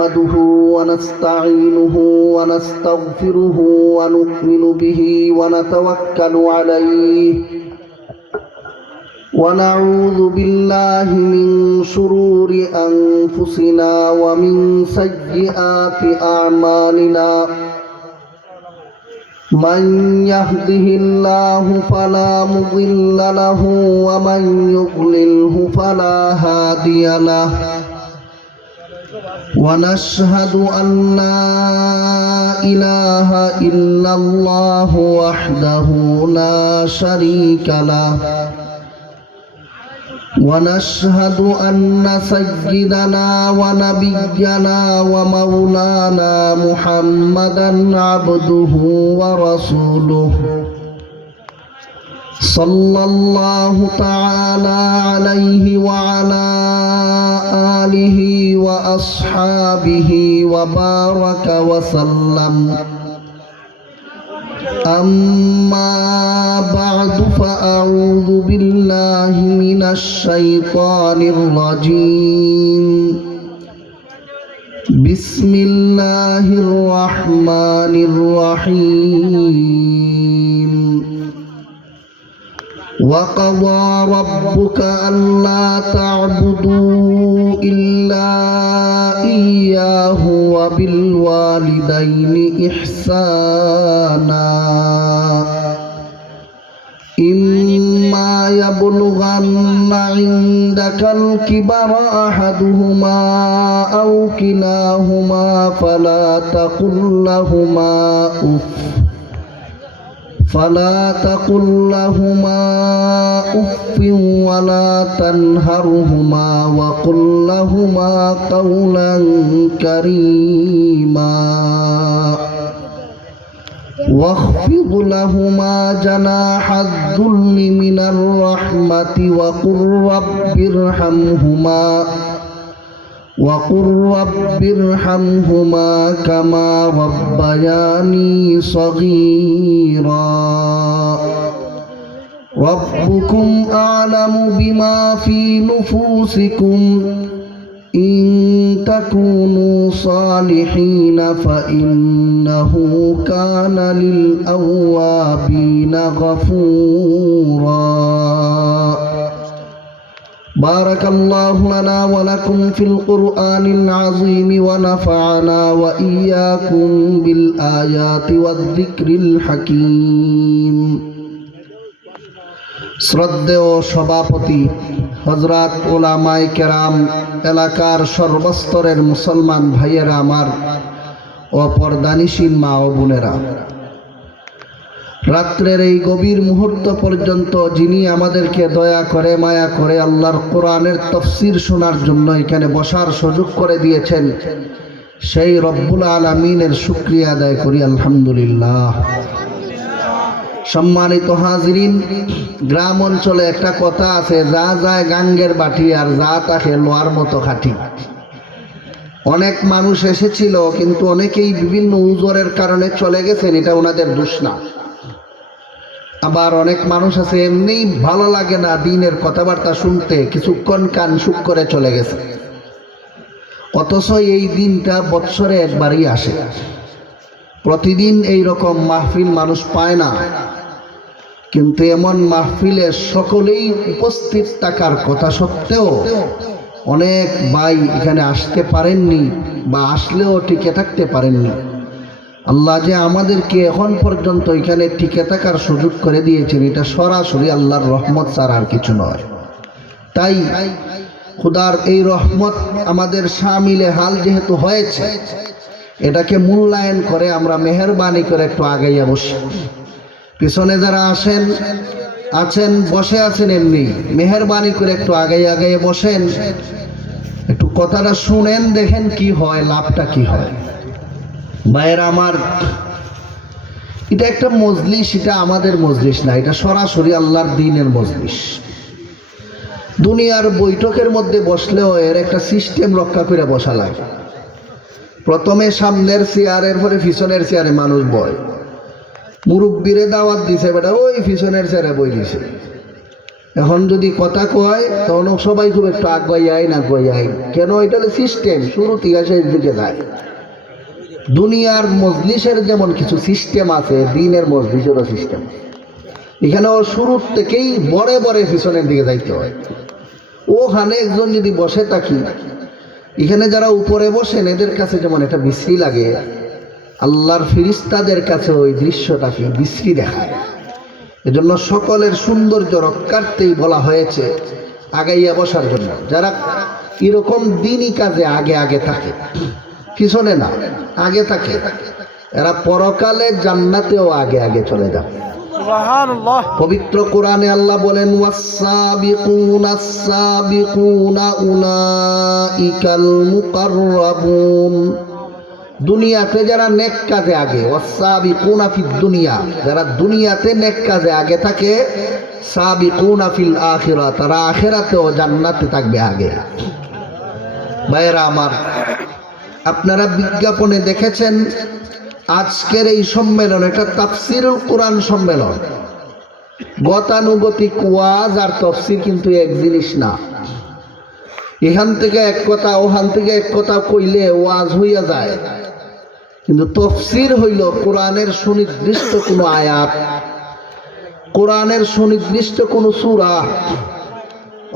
نحمده ونستعينه ونستغفره ونؤمن به ونتوكل عليه ونعوذ بالله من شرور أنفسنا ومن سيئات أعمالنا من يهده الله فلا مضل له ومن يضلله فلا هادي له ونشهد أن لا إله إلا الله وحده لا شريك له ونشهد أن سيدنا ونبينا ومولانا محمدا عبده ورسوله صلى الله تعالى عليه وعلى آله وأصحابه وبارك وسلم أما بعد فأعوذ بالله من الشيطان الرجيم بسم الله الرحمن الرحيم وقضى ربك ألا تعبدوا إلا إياه وبالوالدين إحسانا إما يبلغن عندك الكبر أحدهما أو كلاهما فلا تقل لهما أف ولا تنهرهما وقل لهما قولا كريما واخفض لهما جناح الذل من الرحمة وقل رب ارحمهما كما ربياني صغيرا ربكم أعلم بما في نفوسكم إن تكونوا صالحين فإنه كان للأوابين غفورا بارك الله لنا ولكم في القرآن العظيم ونفعنا وإياكم بالآيات والذكر الحكيم শ্রদ্ধেয় সভাপতি হযরত উলামায়ে কেরাম, এলাকার সর্বস্তরের মুসলমান ভাইয়েরা আমার ও পর্দানিশীন মা ও বোনেরা, রাত্রের এই গভীর মুহূর্ত পর্যন্ত যিনি আমাদেরকে দয়া করে মায়া করে আল্লাহর কোরআনের তাফসীর শোনার জন্য এখানে বসার সুযোগ করে দিয়েছেন, সেই রব্বুল আলামিনের শুকরিয়া আদায় করি আলহামদুলিল্লাহ। সম্মানিত হাজিরিন, গ্রাম অঞ্চলে একটা কথা আছে, যা যায় গাঙ্গের বাটি আর যা তাকে লোয়ার মতো খাঁটি। অনেক মানুষ এসেছিল, কিন্তু অনেকেই বিভিন্ন উজরের কারণে চলে গেছেন, এটা ওনাদের দোষ না। আবার অনেক মানুষ আছে এমনি ভালো লাগে না দ্বীনের কথাবার্তা শুনতে, কিছুক্ষণ কান সুখ করে চলে গেছে। অথচ এই দিনটা বৎসরে একবারই আসে, প্রতিদিন এই রকম মাহফিল মানুষ পায় না। কিন্তু এমন মাহফিলে সকলেই উপস্থিত থাকার কথা সত্ত্বেও অনেক ভাই এখানে আসতে পারেননি বা আসলেও টিকে থাকতে পারেননি। আল্লাহ যে আমাদেরকে এখন পর্যন্ত এখানে টিকে থাকার সুযোগ করে দিয়েছেন, এটা সরাসরি আল্লাহর রহমত ছাড়া আর কিছু নয়। তাই খুদার এই রহমত আমাদের শামিলে হাল যেহেতু হয়েছে, এটাকে মূল্যায়ন করে আমরা মেহেরবানি করে একটু আগাইয়া বসি। পিছনে যারা আছেন বসে আছেন, এমনি মেহেরবানি করে একটু আগাইয়ে বসেন, একটু কথাটা শুনেন, দেখেন কি হয়, লাভটা কি হয়। ভাইয়েরা আমার, এটা একটা মজলিস, এটা আমাদের মজলিস না, এটা সরাসরি আল্লাহর দ্বীনের মজলিস। দুনিয়ার বৈঠকের মধ্যে বসলেও এর একটা সিস্টেম রক্ষা করে বসা লাগে। প্রথমে সামনের চেয়ারের পরে পিছনের চেয়ারে মানুষ বয়। মুরব্বীরে দাওয়াত দিছে, বেটা ওই পিছনের চেয়ারে বই দিছে। এখন যদি কথা কয় তখন সবাই খুব একটু আগুয়াই না আগুয়াই, কেন? এটা হলো সিস্টেম, শুরু থেকে শেষ দিকে যায়। দুনিয়ার মজলিসের যেমন কিছু সিস্টেম আছে, দিনের মজলিসেরও সিস্টেম। এখানেও শুরুর থেকেই বড়ে বড়ে পিছনের দিকে যাইতে হয়। ওখানে একজন যদি বসে থাকি, এখানে যারা উপরে বসেন এদের কাছে যেমন এটা বিশ্রী লাগে, আল্লাহর ফিরিস্তাদের কাছে ওই দৃশ্যটা কি বিশ্রী দেখায়। এজন্য সকলের সৌন্দর্য রক্ষার্থেই বলা হয়েছে আগাইয়া বসার জন্য। যারা এরকম দিনই কাজে আগে আগে থাকে, পিছনে না, আগে থাকে, এরা পরকালে জান্নাতেও আগে আগে চলে যাবে। সুবহানাল্লাহ। পবিত্র কোরআনে আল্লাহ বলেন, ওয়াস-সাবিকুনাস সাবিকুনা উলাইকাল মুকাররাবুন। দুনিয়াতে যারা নেক কাজে আগে, ওয়াস-সাবিকুনা ফিদ দুনিয়া, যারা দুনিয়াতে নেক কাজে আগে থাকে, সাবিকুনা ফিল আখিরা, তারা আখিরাতেও জান্নাতে থাকবে আগে। ভাইরা আমার, আপনারা বিজ্ঞাপনে দেখেছেন আজকের এই সম্মেলন এটা তাফসিরুল কোরআন সম্মেলন। গতানুগতিক ওয়াজ আর তাফসির কিন্তু এক জিনিস না। এখান থেকে এক কথা, ওখান থেকে এক কথা কইলে ওয়াজ হইয়া যায়, কিন্তু তাফসির হইল কোরআনের সুনির্দিষ্ট কোনো আয়াত, কোরআনের সুনির্দিষ্ট কোনো সূরা,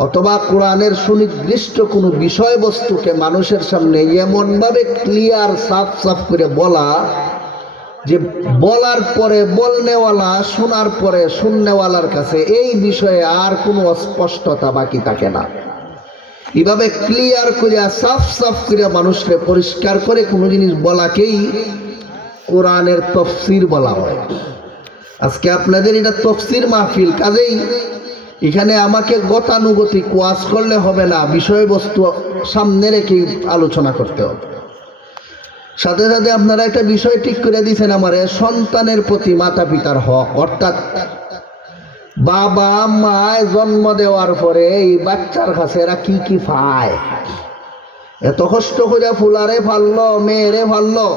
অথবা কোরআনের সুনির্দিষ্ট কোনো বিষয়বস্তুকে মানুষের সামনে এমনভাবে ক্লিয়ার সাফ সাফ করে বলা যে বলার পরে বলনেওয়ালা, শোনার পরে শুননেওয়ালার কাছে এই বিষয়ে আর কোনো অস্পষ্টতা বাকি থাকে না। এভাবে ক্লিয়ার করিয়া সাফ সাফ করিয়া মানুষকে পরিষ্কার করে কোনো জিনিস বলাকেই কোরআনের তাফসীর বলা হয়। আজকে আপনাদের এটা তাফসীর মাহফিল, কাজেই এখানে আমাকে গতানুগতিক ওয়াজ করলে হবে না, বিষয়বস্তু সামনে রেখেই আলোচনা করতে হবে। সাথে সাথে আপনারা একটা বিষয় ঠিক করে দিয়েছেন আমারে, সন্তানের প্রতি মাতা পিতার হক, অর্থাৎ বাবা মায় জন্ম দেওয়ার পরে এই বাচ্চার কাছে এরা কি কি পায়। এত কষ্ট করে ফুলারে ফাললো, মেয়েরে ফাললো,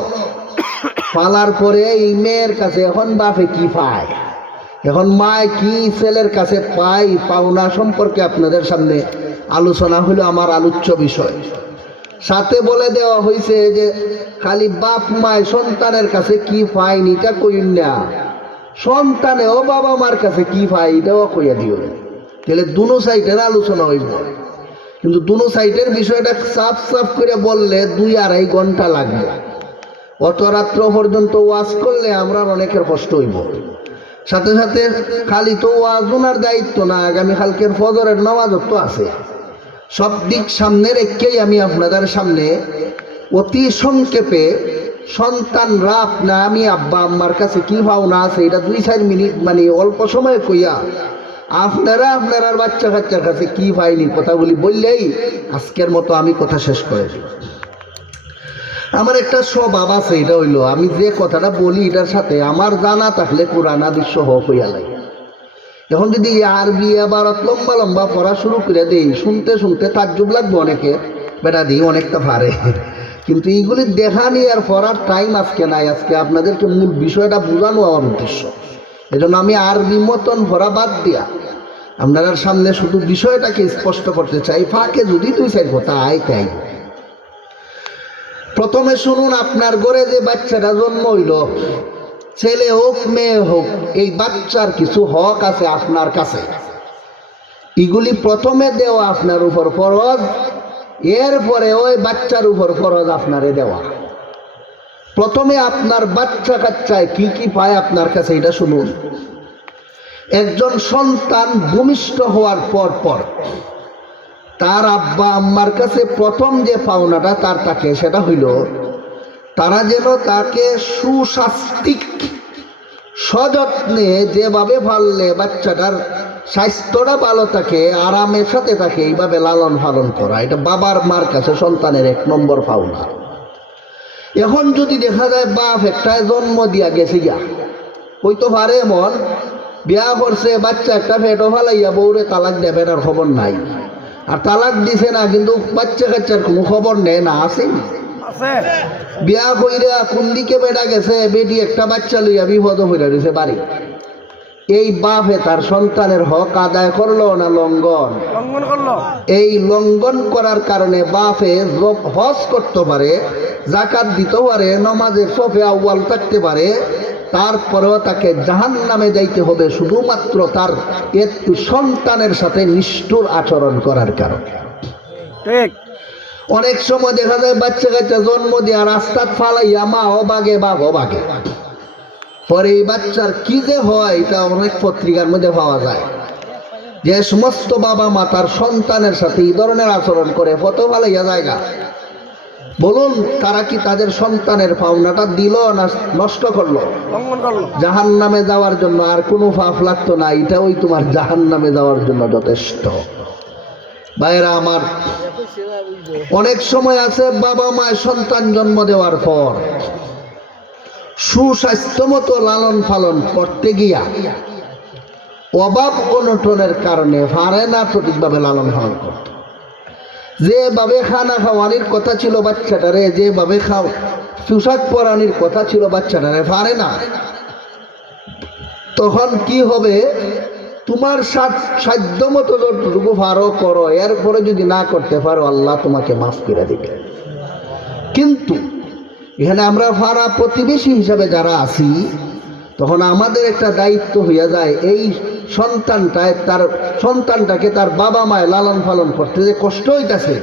ফালার পরে এই মেয়ের কাছে এখন বাপে কি পায়, এখন মায় কি ছেলের কাছে পাই, পাওনা সম্পর্কে আপনাদের সামনে আলোচনা হলো আমার আলোচ্য বিষয়। সাথে বলে দেওয়া হয়েছে যে খালি বাপ মায় সন্তানের কাছে কি পায়নি এটা কইন না, সন্তানেও বাবা মার কাছে কি পায় এটাও কইয়া দিও। তাহলে দুনো সাইডের আলোচনা হইব, কিন্তু দুনো সাইডের বিষয়টা সাফ সাফ করে বললে 2-2.5 ঘন্টা লাগবে। অত রাত্র পর্যন্ত ওয়াজ করলে আমরা অনেকের কষ্ট হইব। সাথে সাথে খালি তো ওয়াজ ওনার দায়িত্ব না, আগামী কালকের ফজরের নামাজও তো আছে। সব দিক সামনে রেখেই আমি আপনাদের সামনে অতি সংক্ষেপে সন্তানরা আপনা আমি আব্বা আম্মার কাছে কি ভাবনা আছে এটা 2-4 মিনিট মানে অল্প সময় কইয়া আপনারা আপনার বাচ্চা কাচ্চার কাছে কি পাইনি কথাগুলি বললেই আজকের মতো আমি কথা শেষ করে দিই। আমার একটা স্বভাব আছে, এটা হইলো আমি যে কথাটা বলি এটার সাথে আমার জানা থাকলে কোরআন হাদিস সহ হইয়া লাগে। এখন যদি আরবি আবার লম্বা লম্বা পড়া শুরু করে দিই, শুনতে শুনতে তাজ্জুব লাগবে অনেকে, বেটা দিই অনেকটা পারে, কিন্তু এইগুলি দেখা নিয়ে আর পড়ার টাইম আজকে নাই। আজকে আপনাদেরকে মূল বিষয়টা বোঝানো আমার উদ্দেশ্য। এই জন্য আমি আরবি মতন পড়া বাদ দিয়া আপনার সামনে শুধু বিষয়টাকে স্পষ্ট করতে চাই, ফাঁকে যদি 2-4 কথা আয় তাই। প্রথমে শুনুন, আপনার ঘরে যে বাচ্চাটা জন্ম হইল, ছেলে হোক মেয়ে হোক, এই বাচ্চার কিছু হক আছে আপনার কাছে। এগুলি প্রথমে দেওয়া আপনার উপর ফরজ, এরপরে ওই বাচ্চার উপর ফরজ আপনারে দেওয়া। প্রথমে আপনার বাচ্চা কাচ্চায় কি কি পায় আপনার কাছে এটা শুনুন। একজন সন্তান ভূমিষ্ঠ হওয়ার পর তার আব্বা আম্মার কাছে প্রথম যে পাওনাটা তার থাকে সেটা হইল তারা যেন তাকে সুস্বাস্থ্যিক সযত্নে যেভাবে পারলে বাচ্চাটার স্বাস্থ্যটা ভালো থাকে, আরামের সাথে থাকে, এইভাবে লালন পালন করা। এটা বাবার মার কাছে সন্তানের 1 নম্বর পাওনা। এখন যদি দেখা যায় বাপ একটা জন্ম দিয়া গেছে গিয়া, হইতে পারে এমন বিয়া করছে, বাচ্চা একটা পেটও ফালাইয়া বউরে তালাক দেবে, আর খবর নাই, আর তালাক দিছে না কিন্তু বাচ্চা কাচ্চার কোনো খবর নেই না, আছে বিয়া কইরা কোন দিকে বেটা গেছে, বেটি একটা বাচ্চা লইয়া বিপদ হইয়া রয়েছে বাড়ি। এই বাপে তার সন্তানের হক আদায় করলো না লঙ্ঘন করলো? এই লঙ্ঘন করার কারণে বাপে হজ করতে পারে, জাকাত দিতে পারে, নমাজের সফে আউয়াল থাকতে পারে, তারপরেও তাকে জাহান্নামে যাইতে হবে শুধুমাত্র তার একটু সন্তানের সাথে নিষ্ঠুর আচরণ করার কারণে। ঠিক। অনেক সময় দেখা যায় বাচ্চা কাচ্চা জন্ম দিয়া রাস্তাত ফালাইয়া মা অবাগে বাপ অবাগে, পরে এই বাচ্চার কি যে হয় এটা অনেক পত্রিকার মধ্যে পাওয়া যায়। যে সমস্ত বাবা মা তার সন্তানের সাথে এই ধরনের আচরণ করে ফটো ফালাইয়া জায়গা, বলুন তারা কি তাদের সন্তানের পাওনাটা দিল না নষ্ট করলো? জাহান্নামে যাওয়ার জন্য আর কোনো পাপ লাগতো না, এটা ওই তোমার জাহান্নামে যাওয়ার জন্য যথেষ্ট। ভাইরা আমার, অনেক সময় আছে বাবা মায়ের সন্তান জন্ম দেওয়ার পর সুস্বাস্থ্য মতো লালন পালন করতে গিয়া অভাব অনটনের কারণে পারে না সঠিকভাবে লালন পালন করতে। যেভাবে খানা খাওয়ানির কথা ছিল বাচ্চাটারে, যেভাবে পোশাক পরানির কথা ছিল বাচ্চাটারে পারে না, তখন কি হবে? তোমার সাধ্য মতো যতটুকু পারো করো, এরপরে যদি না করতে পারো আল্লাহ তোমাকে মাফ করে দিবে। কিন্তু এখানে আমরা পাড়া প্রতিবেশী হিসাবে যারা আছি, তখন আমাদের একটা দায়িত্ব হইয়া যায় এই সন্তানটাকে তার বাবা মায় লালন পালন করতে যে কষ্ট হইতাছে,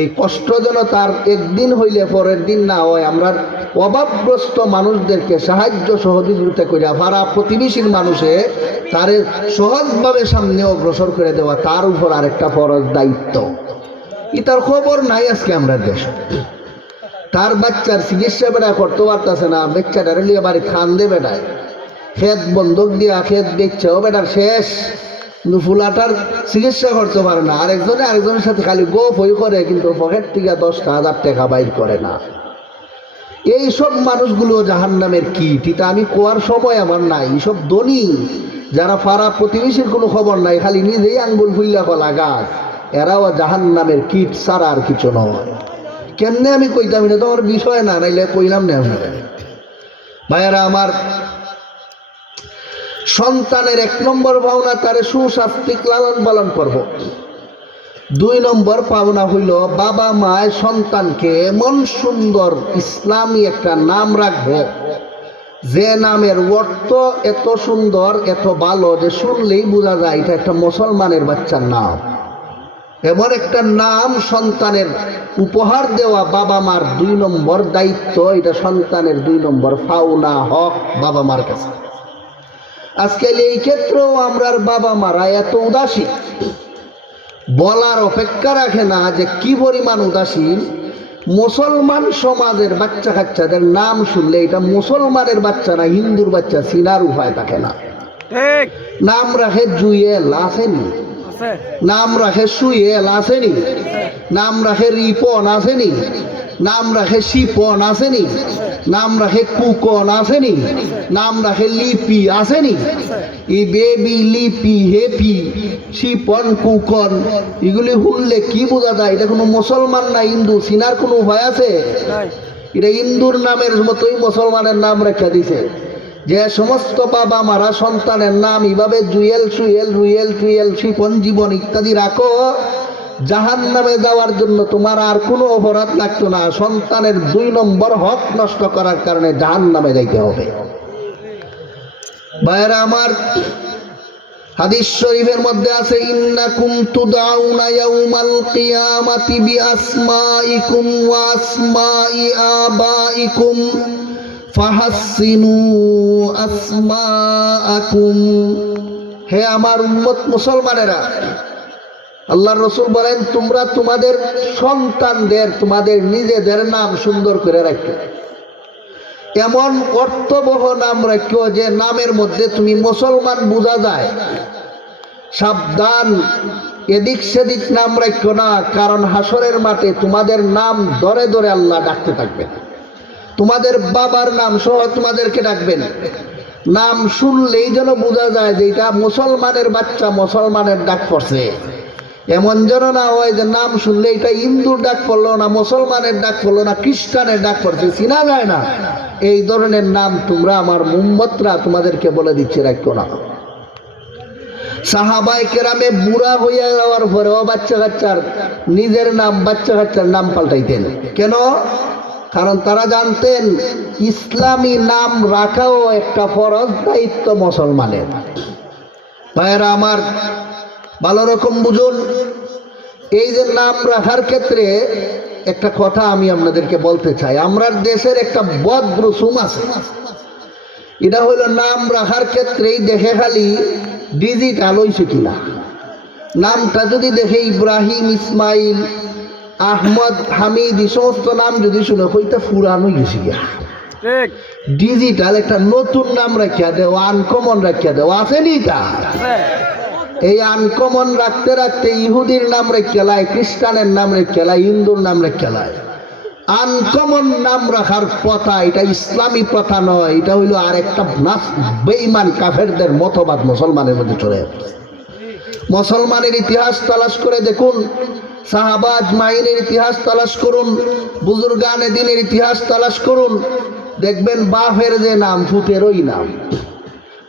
এই কষ্ট যেন তার একদিন হইলে পরের দিন না হয়। আমরা অভাবগ্রস্ত মানুষদেরকে সাহায্য সহযোগিতা করিয়া পাড়া প্রতিবেশীর মানুষে তারে সহজভাবে সামনে অগ্রসর করে দেওয়া তার উপর আরেকটা ফরজ দায়িত্ব। এটার খবর নাই আজকে আমরা দেশ। তার বাচ্চার চিকিৎসা বেড়া করতে পারতেছে না, বাচ্চাটার লিয়ে বাড়ি খান দে বেড়ায়, খেত বন্ধক দিয়া খেত বেচছেও বেটার শেষ, কিন্তু ফুলাটার চিকিৎসা করতে পারে না। আরেকজনের সাথে খালি গোপ হই করে, কিন্তু পকেট থেকে 10,000 টাকা বাইর করে না। এই সব মানুষগুলো জাহান্নামের কীট, এটা আমি কোয়ার সময় আমার নাই। এইসব ধনী যারা পাড়া প্রতিবেশীর কোনো খবর নাই, খালি নিজেই আঙ্গুল ফুল্লা কলা গাছ, এরাও জাহান্নামের কীট ছাড়া আর কিছু নয়। কেমনে আমি কইতাম না, তোমার বিষয় না, নাইলে কইলাম না। ভাইয়ারা আমার, সন্তানের 1 নম্বর পাওনা তারে সুস্বাস্থ্যিক লালন পালন করব। 2 নম্বর পাওনা হইল বাবা মায় সন্তানকে এমন সুন্দর ইসলামী একটা নাম রাখবো, যে নামের অর্থ এত সুন্দর এত ভালো যে শুনলেই বোঝা যায় এটা একটা মুসলমানের বাচ্চার নাম। এমন একটা নাম সন্তানের উপহার দেওয়া বাবা মার 2 নম্বর দায়িত্ব। এটা সন্তানের 2 নম্বর পাওনা, হক বাবা মার কাছে। আজকাল এই ক্ষেত্রেও আমরার বাবা মারা এত উদাসীন, বলার অপেক্ষা রাখে না যে কি পরিমাণ উদাসীন। মুসলমান সমাজের বাচ্চা কাচ্চাদের নাম শুনলে এটা মুসলমানের বাচ্চা না হিন্দুর বাচ্চা চিনার উপায় থাকে না। নাম রাখে জুয়েল, আসেনি? নাম রাখে সুয়েল, আসেনি? নাম রাখে রিপন, আসেনি? নাম রাখে শিপন, আসেনি? নাম রাখে কুকন, আসেনি? নাম রাখে লিপি, আসেনি? এই বেবি, লিপি, হেপি, শিপন, কুকন, এগুলি শুনলে কি বোঝা যায় এটা কোনো মুসলমান না হিন্দু চিনার কোনো উপায় আছে? এটা হিন্দুর নামের মতোই মুসলমানের নাম রেখে দিছে। যে সমস্ত বাবা মারা সন্তানের নাম এইভাবে জুয়েল, সুয়েল, রুয়েল, টুয়েল, শিপন, জীবন ইত্যাদি রাখো, জাহান্নামে যাওয়ার জন্য তোমার আর কোনো অপরাধ লাগতো না। সন্তানের 2 নম্বর হক নষ্ট করার কারণে জাহান্নামে যাইতে হবে। ভাইয়েরা আমার, হাদিস শরীফের মধ্যে আছে, ইন্নাকুম তুদাউনা ইয়াউমাল কিয়ামাতি বিআসমাইকুম ওয়া আসমাই আবাইকুম ফাহাসসিনু আসমাআকুম। হে আমার উম্মত মুসলমানেরা, আল্লাহর রাসূল বলেন তোমরা তোমাদের সন্তানদের তোমাদের নিজেদের নাম সুন্দর করে রাখো, এমন অর্থবহ নাম রাখো যে নামের মধ্যে তুমি মুসলমান বোঝা যায়। সাবধান, এদিক সেদিক নাম রাখো না, কারণ হাসরের মাঠে তোমাদের নাম ধরে ধরে আল্লাহ ডাকতে থাকবেন। তোমাদের বাবার নাম সহ তোমাদেরকে ডাকবেন। নাম শুনলেই যেন বোঝা যায় যে এটা মুসলমানের বাচ্চা, মুসলমানের ডাক পড়ছে। এমন যেন না হয় যে নাম শুনলে এটা হিন্দুর ডাক পড়লো না, মুসলমানের ডাক পড়লো না, খ্রিস্টানের ডাক পড়ছে, চিনা যায় না। এই ধরনের নাম তোমরা আমার উম্মতরা তোমাদেরকে বলে দিচ্ছে রাখো না। সাহাবায়ে কেরামে বুড়া হইয়া যাওয়ার পরেও বাচ্চা কাচ্চার নিজের নাম বাচ্চা কাচ্চার নাম পাল্টাইতেন। কেন? কারণ তারা জানতেন ইসলামী নাম রাখাও একটা ফরজ দায়িত্ব মুসলমানের। ভাইয়েরা আমার, ভালো রকম বুঝুন। এই যে নাম রাখার ক্ষেত্রে একটা কথা আমি আপনাদেরকে বলতে চাই। আমরা দেশের একটা বদ রসুম আছে, এটা হলো নাম রাখার ক্ষেত্রেই দেখে খালি ডিজিটাল হইছে কিনা। নামটা যদি দেখে ইব্রাহিম, ইসমাইল, আহমদ, হামিদ এই সমস্ত নাম যদি শুনে হইতে ফুরানো গেছি গিয়া। ঠিক ডিজিটাল একটা নতুন নাম রাখিয়া দেও, আনকমন রাখিয়া দেও, আসেনি তা? আছে। এই আনকমন রাখতে রাখতে ইহুদির নাম রেখে লাই, খ্রিস্টানের নাম রেখে লাই, হিন্দুর নাম রেখে লাই। আনকমন নাম রাখার প্রথা এটা ইসলামী প্রথা নয়, এটা হইল আর একটা বেঈমান কাফেরদের মতবাদ মুসলমানের মধ্যে চলে যাচ্ছে। মুসলমানের ইতিহাস তালাশ করে দেখুন, সাহাবা আজমাইনের ইতিহাস তালাশ করুন, বুজুর্গানে দিনের ইতিহাস তালাশ করুন, দেখবেন বাপের যে নাম ফুতেরই নাম,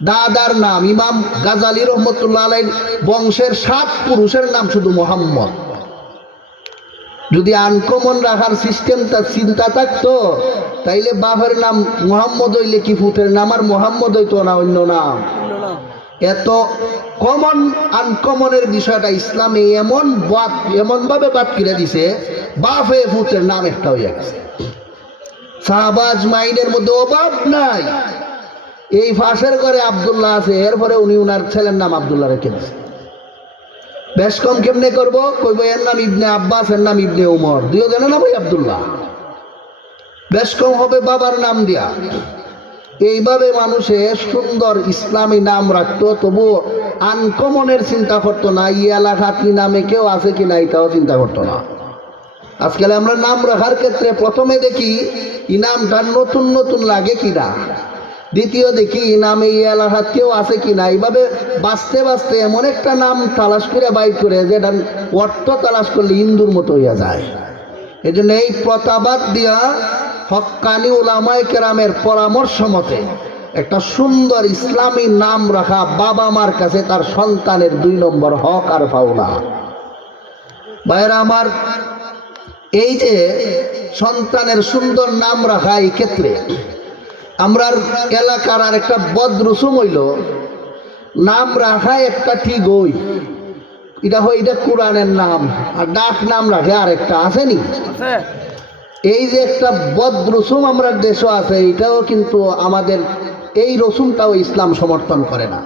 দাদার নাম ইমাম গাজালি রহমতুল্লাহ আলাইহির বংশের 7 পুরুষের নাম শুধু মোহাম্মদ। যদি আনকমন রাখার সিস্টেমটা চিন্তা থাকতো তাইলে বাপের নাম মোহাম্মদ হইলে কি ফুতের নাম আর মোহাম্মদ হইতো না অন্য নাম? এত কমন আনকমনের বিষয়টা ইসলামে এমন ভাবে বাদ করে দিছে, বাপে ফুতের নাম একটা হইয়া গেছে। সাহাবা আজমাইনের মধ্যে অভাব নাই। এই ফাঁসের ঘরে আব্দুল্লাহ আছে, এরপরে উনি উনার ছেলের নাম আব্দুল্লাহ রেখে দিয়েছে। বেশ কম কেমনে করবো? কইব এর নাম ইবনে আব্বাস, এর নাম ইবনে উমর, দুজনের নাম ওই আব্দুল্লাহ। বেশ কম হবে বাবার নাম দিয়া। এইভাবে মানুষে সুন্দর ইসলামী নাম রাখতো, তবু আনকমনের চিন্তা করতো না। এই এলাকাত কি নামে কেউ আছে কিনা এটাও চিন্তা করতো না। আজকাল আমরা নাম রাখার ক্ষেত্রে প্রথমে দেখি ইনামটা নতুন নতুন লাগে কিনা, দ্বিতীয় দেখি নামে এই এলাকাত কেউ আছে কিনা। এইভাবে বাঁচতে বাঁচতে এমন একটা নাম তালাশ করে বাইর করে যেটা অর্থ তালাশ করলে হিন্দুর মতো হইয়া যায়। এই জন্য এই প্রতাবাদ দিয়া হক্কানি উলামায়ে কেরামের পরামর্শ মতে একটা সুন্দর ইসলামী নাম রাখা বাবা মার কাছে তার সন্তানের 2 নম্বর হক আর পাওনা। ভাইয়েরা আমার, এই যে সন্তানের সুন্দর নাম রাখা, এই ক্ষেত্রে আমরা এলাকার আর একটা বদ রসুম হইল নাম রাখা একটা ঠিক হই, এটা হয় এটা কোরআনের নাম, আর ডাক নাম রাখে আর একটা আসেনি। আছে। এই যে একটা বদ রসুম আমরা দেশও আছে, এটাও কিন্তু আমাদের এই রসুমটাও ইসলাম সমর্থন করে না।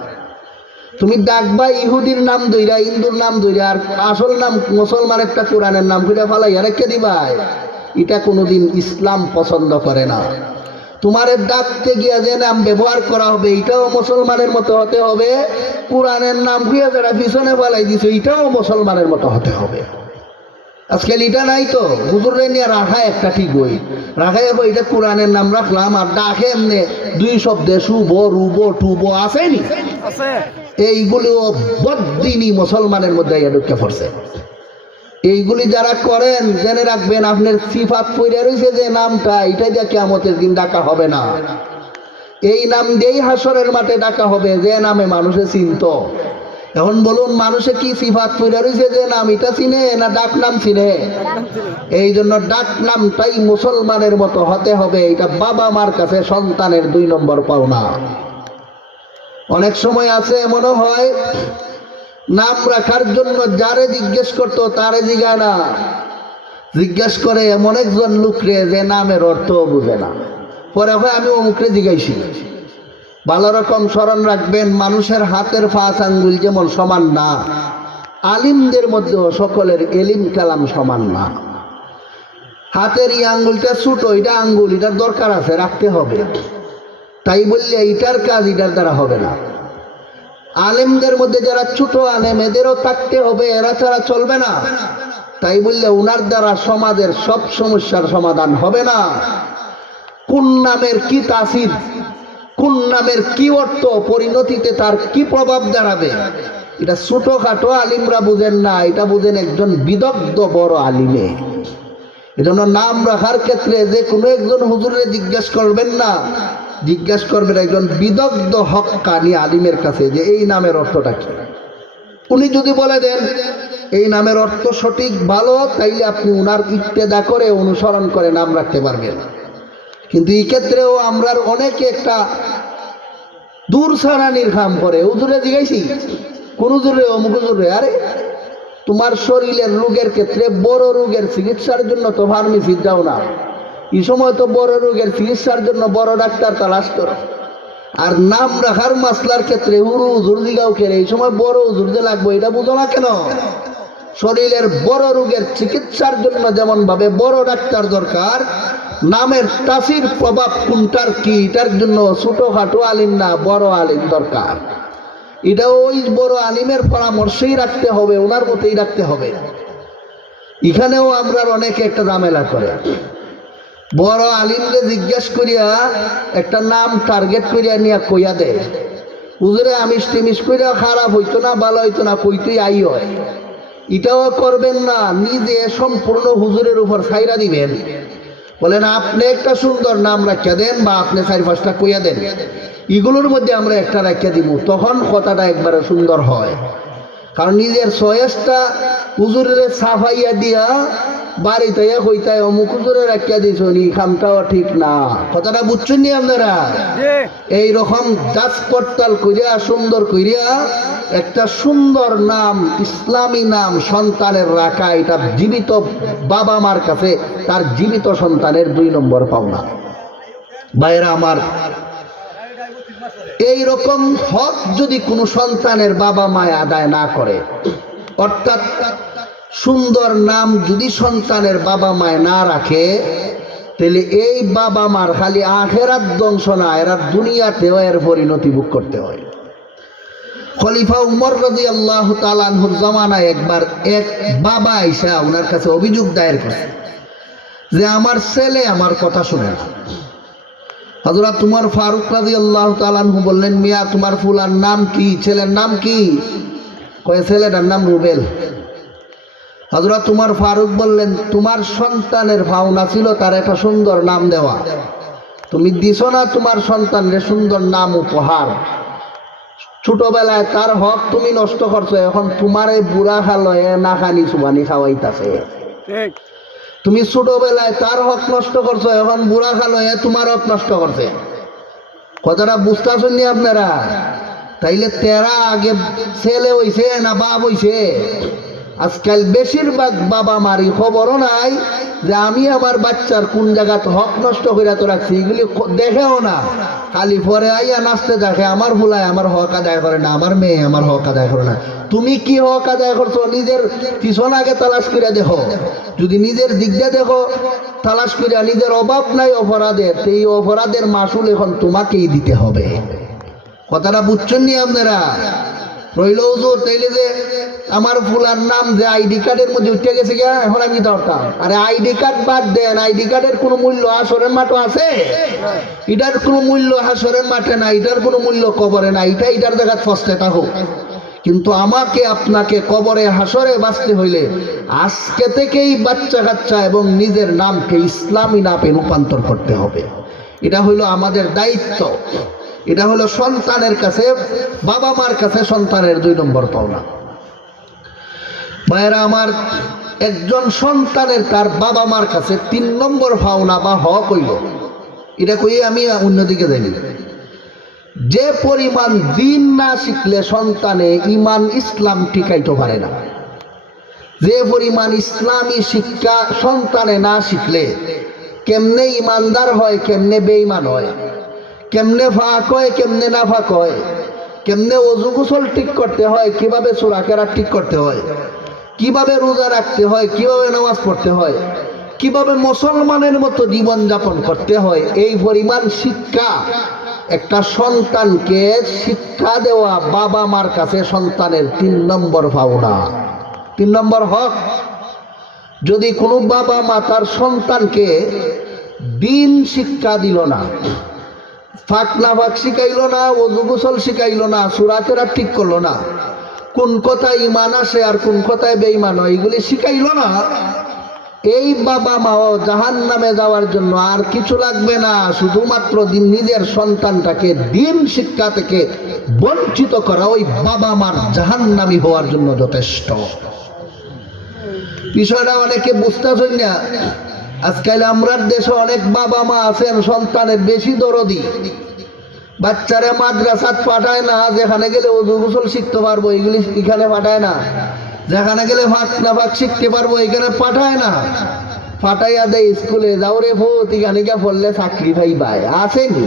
তুমি ডাকবা ইহুদির নাম ধইরা, হিন্দুর নাম ধইরা, আর আসল নাম মুসলমানের একটা কোরআনের নাম কইরা ফালাইয়া রেখে দিবাই, এটা কোনোদিন ইসলাম পছন্দ করে না। তোমার ডাকতে গিয়া যে নাম ব্যবহার করা হবে এটাও মুসলমানের মতো হতে হবে, কোরআনের নাম গিয়া যারা পিছনে ফালাই দিছে এটাও মুসলমানের মতো হতে হবে। আজকাল এটা নাই তো, হুজুরে নিয়ে রাখা একটা ঠিক বই রাখাই এটা কোরআনের নাম রাখলাম, আর ডাকে এমনি 2 শব্দে শুভ রুব টুব আসেনি। আছে। এইগুলো বদ্দিনী মুসলমানের মধ্যে ঢুকে পড়ছে। এইগুলি যারা করেন জেনে রাখবেন, আপনার সিফাত পড়ে রয়েছে যে নামটা, এটা দিয়ে কিয়ামতের দিন ডাকা হবে না। এই নাম দিয়েই হাসরের মাঠে ডাকা হবে, যে নামে মানুষে চিনত। এখন বলুন, মানুষে কি সিফাত পড়ে রয়েছে যে নাম, এটা চিনে না ডাক নাম চিনে? এই জন্য ডাক নামটাই মুসলমানের মতো হতে হবে। এটা বাবা মার কাছে সন্তানের 2 নম্বর পাওনা। অনেক সময় আছে মনে হয় নাম রাখার জন্য যারে জিজ্ঞেস করতো তারে জিগায় না, জিজ্ঞেস করে এমন একজন লোকরে যে নামের অর্থ বুঝে না। পরে হয় আমি অমুকরে জিজ্ঞাসি। ভালো রকম স্মরণ রাখবেন, মানুষের হাতের 5 আঙ্গুল যেমন সমান না, আলিমদের মধ্যেও সকলের এলিম কালাম সমান না। হাতের এই আঙ্গুলটা ছোট, এটা আঙ্গুল, এটার দরকার আছে, রাখতে হবে। তাই বললে এটার কাজ এটার দ্বারা হবে না। আলেমদের মধ্যে যারা ছোট আলেম এদেরও থাকতে হবে, এরা ছাড়া চলবে না। তাই বললে উনার দ্বারা সমাজের সব সমস্যার সমাধান হবে না। কোন নামের কি তাসির, কোন নামের কি অর্থ, পরিণতিতে তার কি প্রভাব দাঁড়াবে, এটা ছোটখাটো আলিমরা বুঝেন না, এটা বুঝেন একজন বিদগ্ধ বড় আলিমে। এজন্য নাম রাখার ক্ষেত্রে যে কোনো একজন হুজুরে জিজ্ঞেস করবেন না, জিজ্ঞেস করবেন একজন বিদগ্ধ হক্কানি আলিমের কাছে যে এই নামের অর্থটা কি। উনি যদি বলে দেন এই নামের অর্থ সঠিক ভালো, তাইলে আপনি উনার ইত্তেদা করে অনুসরণ করে নাম রাখতে পারবেন। কিন্তু এই ক্ষেত্রেও আমরা অনেকে একটা দূর সারানির কাম করে। হুজুরে জিজ্ঞাসি কোন হুজুরে? অমুক হুজুরে। আরে তোমার শরীরের রোগের ক্ষেত্রে বড় রোগের চিকিৎসার জন্য তো ফার্মেসি যাও না, এই সময় তো বড় রোগের চিকিৎসার জন্য বড় ডাক্তার তালাশ করো। আর নাম রাখার মাসলার ক্ষেত্রে হুরু হুজুর দিগাও কেড়ে, এই সময় বড় হুজুর যে লাগবে এটা বুঝো না কেন? শরীরের বড় রোগের চিকিৎসার জন্য যেমন ভাবে বড় ডাক্তার দরকার, নামের তাসির প্রভাব কোনটার কি এটার জন্য ছোটখাটো আলিম না, বড় আলিম দরকার। এটা ওই বড় আলিমের পরামর্শেই রাখতে হবে, ওনার মতেই রাখতে হবে। এখানেও আমরা অনেকে একটা ঝামেলা করে, বড় আলিমকে জিজ্ঞাসা করিয়া একটা নাম টার্গেট করিয়া নিয়ে কইয়া দেয়, হুজুরে আমিষ টিমিস করিয়া খারাপ হইতো না, ভালো হইতো না, কইতেই আই হয়। এটাও করবেন না, নিজে সম্পূর্ণ হুজুরের উপর ছাইরা দিবেন। বলেন আপনি একটা সুন্দর নাম রাখিয়া দেন বা আপনি 4-5টা কইয়া দেন, এগুলোর মধ্যে আমরা একটা রাখিয়া দিব, তখন কথাটা একবারে সুন্দর হয়। কারণ নিজের চয়েসটা হুজুরের সাফাইয়া দিয়া বাড়িতে কইতায় অমুক হুজুরে রাখিয়া দিছ, এই খামটাও ঠিক না। কথাটা বুঝছেন নি আপনারা? এইরকম যাচ পড়তাল করিয়া সুন্দর করিয়া একটা সুন্দর নাম, ইসলামী নাম সন্তানের রাখা, এটা জীবিত বাবা মার কাছে তার জীবিত সন্তানের 2 নম্বর পাওনা। ভাইরা আমার, এই রকম হক যদি কোনো সন্তানের বাবা মায় আদায় না করে, অর্থাৎ সুন্দর নাম যদি সন্তানের বাবা মায় না রাখে, তাহলে এই বাবা মার খালি আখেরাত ধ্বংস না, এরা দুনিয়াতেও এর পরিণতি ভোগ করতে হয়। খলিফা উমর রাদিয়াল্লাহু তাআলা আনহুর জামানায় একবার এক বাবা আইসা ওনার কাছে অভিযোগ দায়ের করছে যে আমার ছেলে আমার কথা শুনে না। হযরত উমর ফারুক রাদিয়াল্লাহু তাআলা আনহু বললেন, মিয়া তোমার ফুলার নাম কি, ছেলের নাম কি? কয় ছেলেটার নাম রুবেল। হযরত উমর ফারুক বললেন, তোমার সন্তানের ভাবনা ছিল তার একটা সুন্দর নাম দেওয়া, তুমি দিছো না তোমার সন্তানের সুন্দর নাম উপহার। ছোটবেলায় তার হক তুমি নষ্ট করছো, এখন তোমার এই বুড়া খালয়ে না খানি সুবানি খাওয়াইতাছে। তুমি ছোটবেলায় তার হক নষ্ট করছো, এখন বুড়া খালয়ে তোমার হক নষ্ট করছে। কথাটা বুঝতেছেন নি আপনারা? তাইলে তেরা আগে ছেলে হইছে না বাপ হইছে? আজকাল বেশিরভাগ বাবা মারি খবরও নাই যে আমি আমার বাচ্চার কোন জায়গাত হক নষ্ট করে তো রাখছি, এগুলি দেখেও না। খালি পরে আইয়া নাচতে দেখে আমার ফুলায় আমার হক আদায় করে না, আমার মেয়ে আমার হক আদায় করে না। তুমি কি হক আদায় করছো নিজের পিছন আগে তালাশ করে দেখো। যদি নিজের দিক দিয়ে দেখো তালাশ করে, নিজের অভাব নাই অপরাধের, এই অপরাধের মাসুল এখন তোমাকেই দিতে হবে। কথাটা বুঝছেন নি আপনারা? রইল হুজুর তাইলে যে আমার ফুলার নাম যে আইডি কার্ডের মধ্যে উঠে গেছে গিয়া, এখন আমি ধরতাম। আরে আইডি কার্ড বাদ দেন, আইডি কার্ডের কোনো মূল্য হাসরের মাঠে আছে? এটার কোনো মূল্য হাসরের মাঠে না, এটার কোনো মূল্য কবরে না। এটা এটার জায়গায় ফসতে থাকো, কিন্তু আমাকে আপনাকে কবরে হাসরে বাঁচতে হইলে আজকে থেকেই বাচ্চা কাচ্চা এবং নিজের নামকে ইসলামী নামে রূপান্তর করতে হবে। এটা হইল আমাদের দায়িত্ব। এটা হলো সন্তানের কাছে, বাবা মার কাছে সন্তানের 2 নম্বর পাওনা। ভাইয়েরা আমার, একজন সন্তানের তার বাবা মার কাছে 3 নম্বর পাওনা বা হক হইল, এটা কই আমি অন্যদিকে যাইনি, যে পরিমাণ দিন না শিখলে সন্তানে ইমান ইসলাম টিকাইতে পারে না। যে পরিমাণ ইসলামী শিক্ষা সন্তানে না শিখলে কেমনে ইমানদার হয়, কেমনে বেঈমান হয়, কেমনে ফাঁক হয়, কেমনে না ফাঁক হয়, কেমনে ওযু গোসল ঠিক করতে হয়, কিভাবে সূরা কেরাত ঠিক করতে হয়, কিভাবে রোজা রাখতে হয়, কিভাবে নামাজ পড়তে হয়, কিভাবে মুসলমানের মতো জীবন যাপন করতে হয়, এই পরিমাণ শিক্ষা একটা সন্তানকে শিক্ষা দেওয়া বাবা মার কাছে সন্তানের 3 নম্বর পাওনা, 3 নম্বর হক। যদি কোনো বাবা মা তার সন্তানকে দিন শিক্ষা দিল না, ফাঁক না ফাঁক শিখাইল না, ওযু গোসল শিখাইল না, সূরা কেরাত ঠিক করলো না, কোন কথায় ইমান আসে আর কোন কথায় বেঈমান হয় এগুলি শিখাইল না, এই বাবা মাও জাহান্নামে যাওয়ার জন্য আর কিছু লাগবে না, শুধুমাত্র নিজের সন্তানটাকে দিন শিক্ষা থেকে বঞ্চিত করা ওই বাবা মার জাহান্নামী হওয়ার জন্য যথেষ্ট। বিষয়টা অনেকে বুঝতেছেন না। আজকাল আমরার দেশে অনেক বাবা মা আছেন সন্তানের বেশি দরদি, বাচ্চারা মাদ্রাসাত পাঠায় না, যেখানে গেলে ওযু গোসল শিখতে পারবো এগুলি এখানে পাঠায় না, যেখানে গেলে ভাত না ভাত শিখতে পারবো এখানে পাঠায় না, পাঠাইয়া দেয় স্কুলে যাও রে ভূত এখানে গিয়ে পড়লে চাকরি ভাই ভাই আসেনি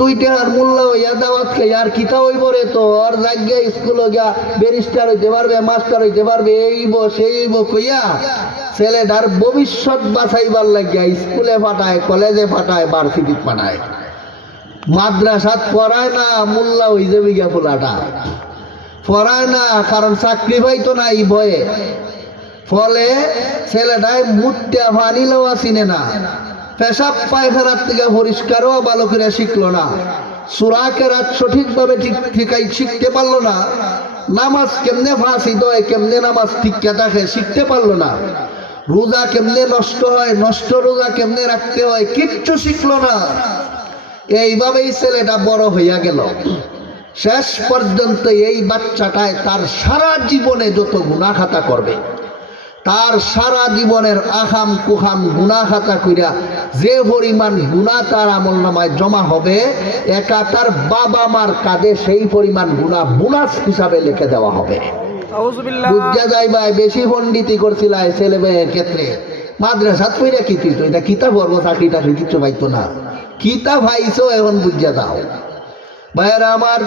দুইটা আর মূল্য হইয়া দাওয়াত খাই আর কিতা হইব রে, তো ওর জায়গায় স্কুল গিয়া ব্যারিস্টার হইতে পারবে, মাস্টার হইতে পারবে, এইব সেইব কইয়া ছেলেটার ভবিষ্যৎ বাঁচাইবার লাগিয়া স্কুলে পাঠায়, কলেজে পাঠায়, ভার্সিটি পাঠায়, মাদ্রাসাত পড়ায় না, মোল্লা হয়ে যাবে গিয়া পোলাটা পড়ায় না, কারণ চাকরি পাইতো না এই ভয়ে। ফলে ছেলেটাই মুটটা ভানিলেও চিনে না, পেশাব পায়খানার থেকে পরিষ্কারও ভালো করে শিখলো না, সূরা কেরাত সঠিকভাবে শিখতে পারলো না, নামাজ কেমনে ফাঁসি দেয়, কেমনে নামাজ ঠিক থাকে শিখতে পারলো না, রোজা কেমনে নষ্ট হয়, নষ্ট রোজা কেমনে রাখতে হয় কিচ্ছু শিখলো না। এইভাবেই ছেলেটা বড় হইয়া গেল। শেষ পর্যন্ত এই বাচ্চাটায় তার সারা জীবনে যত গুনাহ খাতা করবে, তার সারা জীবনের আখাম কুখাম গুনাহ খাতা কইরা যে পরিমাণ গুনাহ তার আমলনামায় জমা হবে, একা তার বাবা মার কাঁধে সেই পরিমাণ গুনাহ বোনাস হিসাবে লিখে দেওয়া হবে। বুঝা যায় ভাই, বেশি পণ্ডিতি করছিল ছেলে মেয়ের ক্ষেত্রে, মাদ্রাসাত পইরা কি তুই তো এটা কিতাব পড়বো, চাকরি টাকরি কিচ্ছু পাইতো না, কিতাব ভাইছো এখন বুঝা দাও। ভাইয়েরা আমার,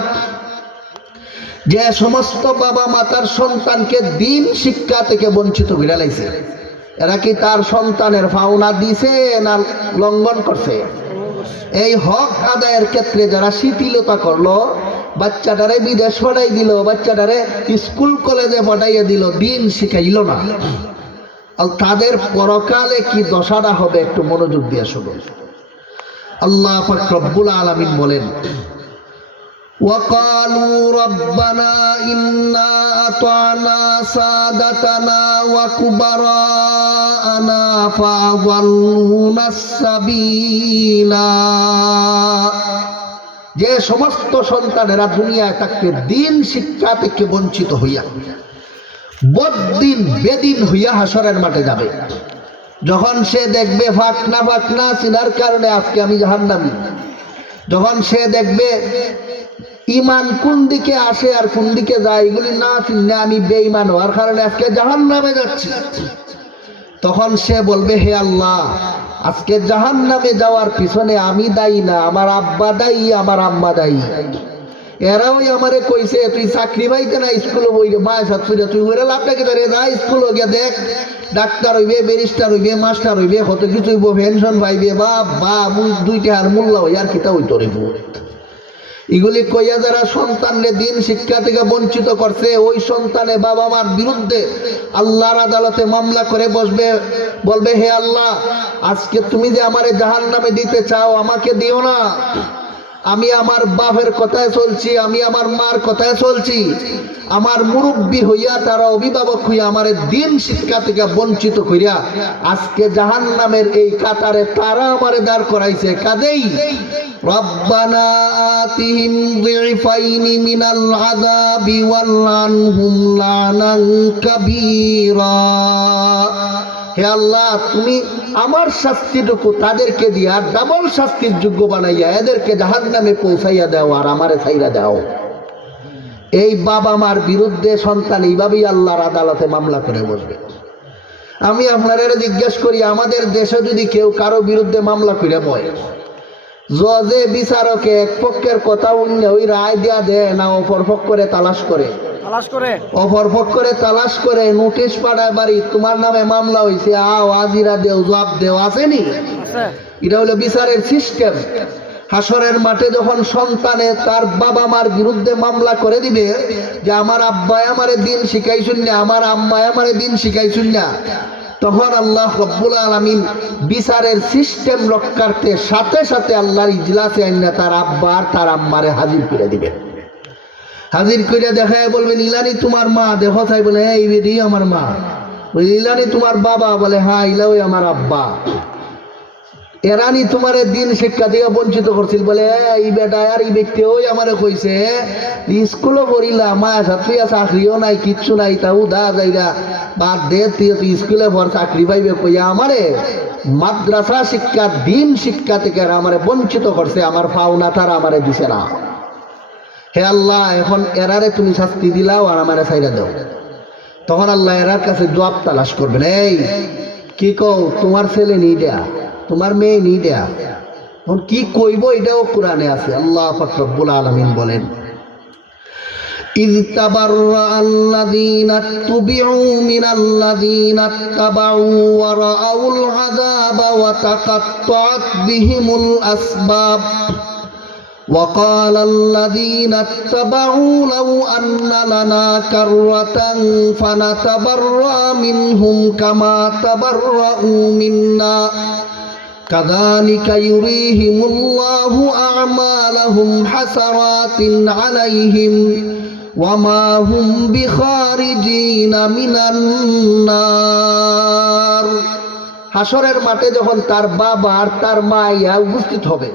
যে সমস্ত বাবা মাতার সন্তানকে দিন শিক্ষা থেকে বঞ্চিত করে লাইছে, এরা কি তার সন্তানের পাওনা দিছে না লঙ্ঘন করছে? এই হক আদায়ের ক্ষেত্রে যারা শিথিলতা করলো, বাচ্চাটারে বিদেশ পাঠাই দিল, বাচ্চাটারে স্কুল কলেজে পাঠাইয়া দিল, দিন শিখাইল না, তাদের পরকালে কি দশাটা হবে একটু মনোযোগ দিয়ে শুনুন। আল্লাহ পাক রব্বুল আলামিন বলেন, وقالوا ربنا إنا أطعنا سادتنا وكبراءنا فأضلونا السبيلا। যে সমস্ত সন্তানেরা দুনিয়ায় থাকতে দিন শিক্ষা থেকে বঞ্চিত হইয়া বদ্দিন বেদিন হইয়া হাসরের মাঠে যাবে, যখন সে দেখবে ফাকনা চিনার কারণে আজকে আমি জাহান্নামী, যখন সে দেখবে ইমান কোন দিকে আসে আর কোন দিকে যায় এগুলি না চিনলে আমি বেঈমান হওয়ার কারণে আজকে জাহান্নামে যাচ্ছি, তখন সে বলবে হে আল্লাহ, আজকে জাহান্নামে যাওয়ার পিছনে আমি দায়ী না, আমার আব্বা দায়ী, আমার আম্মা দায়ী, এরাও আমারে কইছে তুই চাকরি পাইতে না স্কুলে বই মায়ের সাথে তুই ওরা লাভ নাকি ধরে যা স্কুল গিয়ে দেখ, ডাক্তার হইবে, ব্যারিস্টার হইবে, মাস্টার হইবে, কত কিছু হইব, পেনশন পাইবে, বা দুইটা আর মূল্য হই আর কিতা হইতো রে। এগুলি কইয়া যারা সন্তানরে দিন শিক্ষা থেকে বঞ্চিত করছে, ওই সন্তানে বাবা মার বিরুদ্ধে আল্লাহর আদালতে মামলা করে বসবে, বলবে হে আল্লাহ, আজকে তুমি যে আমারে জাহান্নামে দিতে চাও আমাকে দিও না, আমি আমার বাপের কথায় চলছি, আমি আমার মার কথায় চলছি, আমার মুরব্বী হইয়া তারা অভিভাবক হইয়া আমারে দিন শিক্ষা থেকে বঞ্চিত করিয়া আজকে জাহান্নামের এই কাতারে তারা আমারে দাঁড় করাইছে, কাজেই রব্বানা আতিহিম যিফাইনি মিনাল আযাবি ওয়ালআনহুম লানান কাবীরা। হে আল্লাহ, তুমি আমার শাস্তিটুকু তাদেরকে দিয়া ডাবল শাস্তির যোগ্য বানাইয়া এদেরকে জাহান্নামে পৌঁছাইয়া দাও আর আমারে ছাইরা দাও। এই বাবা মার বিরুদ্ধে সন্তান এইভাবেই আল্লাহর আদালতে মামলা করে বসবে। আমি আপনারা জিজ্ঞেস করি, আমাদের দেশে যদি কেউ কারো বিরুদ্ধে মামলা করে বয়, জজে বিচারকে এক পক্ষের কথা অন্য ওই রায় দেয়া দেয় না, অপর পক্ষ করে তালাশ করে অপর পক্ষ করে তালাশ করে নোটিশ পাঠায়, বাড়ি তোমার নামে মামলা হয়েছে, আও আজিরা দেও, জবাব দেও, আসেনি? এটা হলো বিচারের সিস্টেম। হাসরের মাঠে যখন সন্তানে তার বাবা মার বিরুদ্ধে মামলা করে দিবে যে আমার আব্বাই আমারে দিন শিখাইছুন না, আমার আম্মাই আমারে দিন শিখাইছুন না, তখন আল্লাহ রব্বুল আলামিন বিচারের সিস্টেম রক্ষার্থে সাথে সাথে আল্লাহর ইজলাসে আইনা তার আব্বা আর তার আম্মারে হাজির করে দিবেন। হাজির করে দেখায় বলবেন, ইলানি তোমার মা, দেখো তাই বলে এই বেরি আমার মা, ইলানি তোমার বাবা? বলে হ্যাঁ, ইলাওই আমার আব্বা। এরানি তোমারে দিন শিক্ষা দিয়ে বঞ্চিত করছিল? বলে এই বেটা আর এই ব্যক্তি ওই আমারে কইছে স্কুলও পড়িলা, মায়া ছাত্রী চাকরিও নাই, কিচ্ছু নাই, তাও দা যাইরা বাদ দে, তুই স্কুলে ভর চাকরি পাইবে কইয়া আমারে মাদ্রাসা শিক্ষা, দিন শিক্ষা থেকে আমারে বঞ্চিত করছে, আমার পাওনা তারা আমারে দিছে না। হে আল্লাহ, এখন এরারে তুমি শাস্তি দিলাও আর আমারে ছাইরা দাও। তখন আল্লাহ এরার কাছে জবাব তালাশ করবেন, এই কি কও, তোমার ছেলে নি দেয়া, তোমার মেয়ে নি দেয়া, এখন কি কইব এটাও কোরআনে আছে। আল্লাহ পাক রব্বুল আলামিন বলেন, إذ تبرأ الذين اتبعوا من الذين اتبعوا ورأوا العذاب وتقطعت بهم الأسباب وقال الذين اتبعوا لو أن لنا كرة فنتبرأ منهم كما تبرأوا منا كذلك يريهم الله أعمالهم حسرات عليهم وما هم بخارجين من النار। হাসরের মাঠে যখন তার বাবা আর তার মা ইয়া উপস্থিত হবে,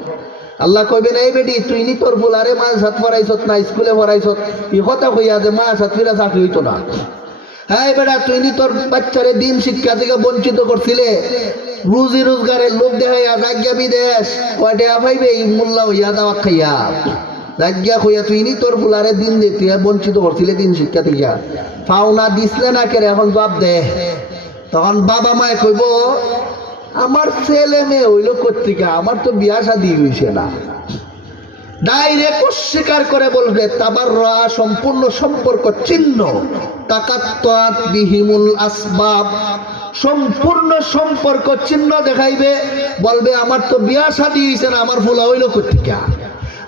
আল্লাহ কইবেন, এই বেটি তুই নি তোর ফুলারে মা সাত পড়াইছত না, স্কুলে পড়াইছত, এই কথা কইয়া যে মা সাত ফিরা চাকরি হইতো না। হ্যাঁ বেটা, তুই নি তোর বাচ্চারে দিন শিক্ষা থেকে বঞ্চিত করছিলে, রুজি রোজগারের লোক দেখাইয়া জাগ্যা বিদেশ কয়টা পাইবে এই মোল্লা হইয়া দাওয়া খাইয়া জাগ্যা কইয়া তুই নি তোর ফুলারে দিন দিতে বঞ্চিত করছিলে দিন শিক্ষা থেকে, পাওনা দিসলে না কেরে, এখন জবাব দে। তখন বাবা মায়ে কইব, আমার ছেলে মেয়ে হইল কর্তিকা, আমার তো বিয়া শাদী হইছে না। ডাইরেক্ট অস্বীকার করে বলবে তাবাররা, সম্পূর্ণ সম্পর্ক ছিন্ন, তাকাত্তাত বিহিমুল আসবাব, সম্পূর্ণ সম্পর্ক চিহ্ন দেখাইবে, বলবে আমার তো বিয়া শাদী হইছে না, আমার ফুলা হইল কর্তিকা,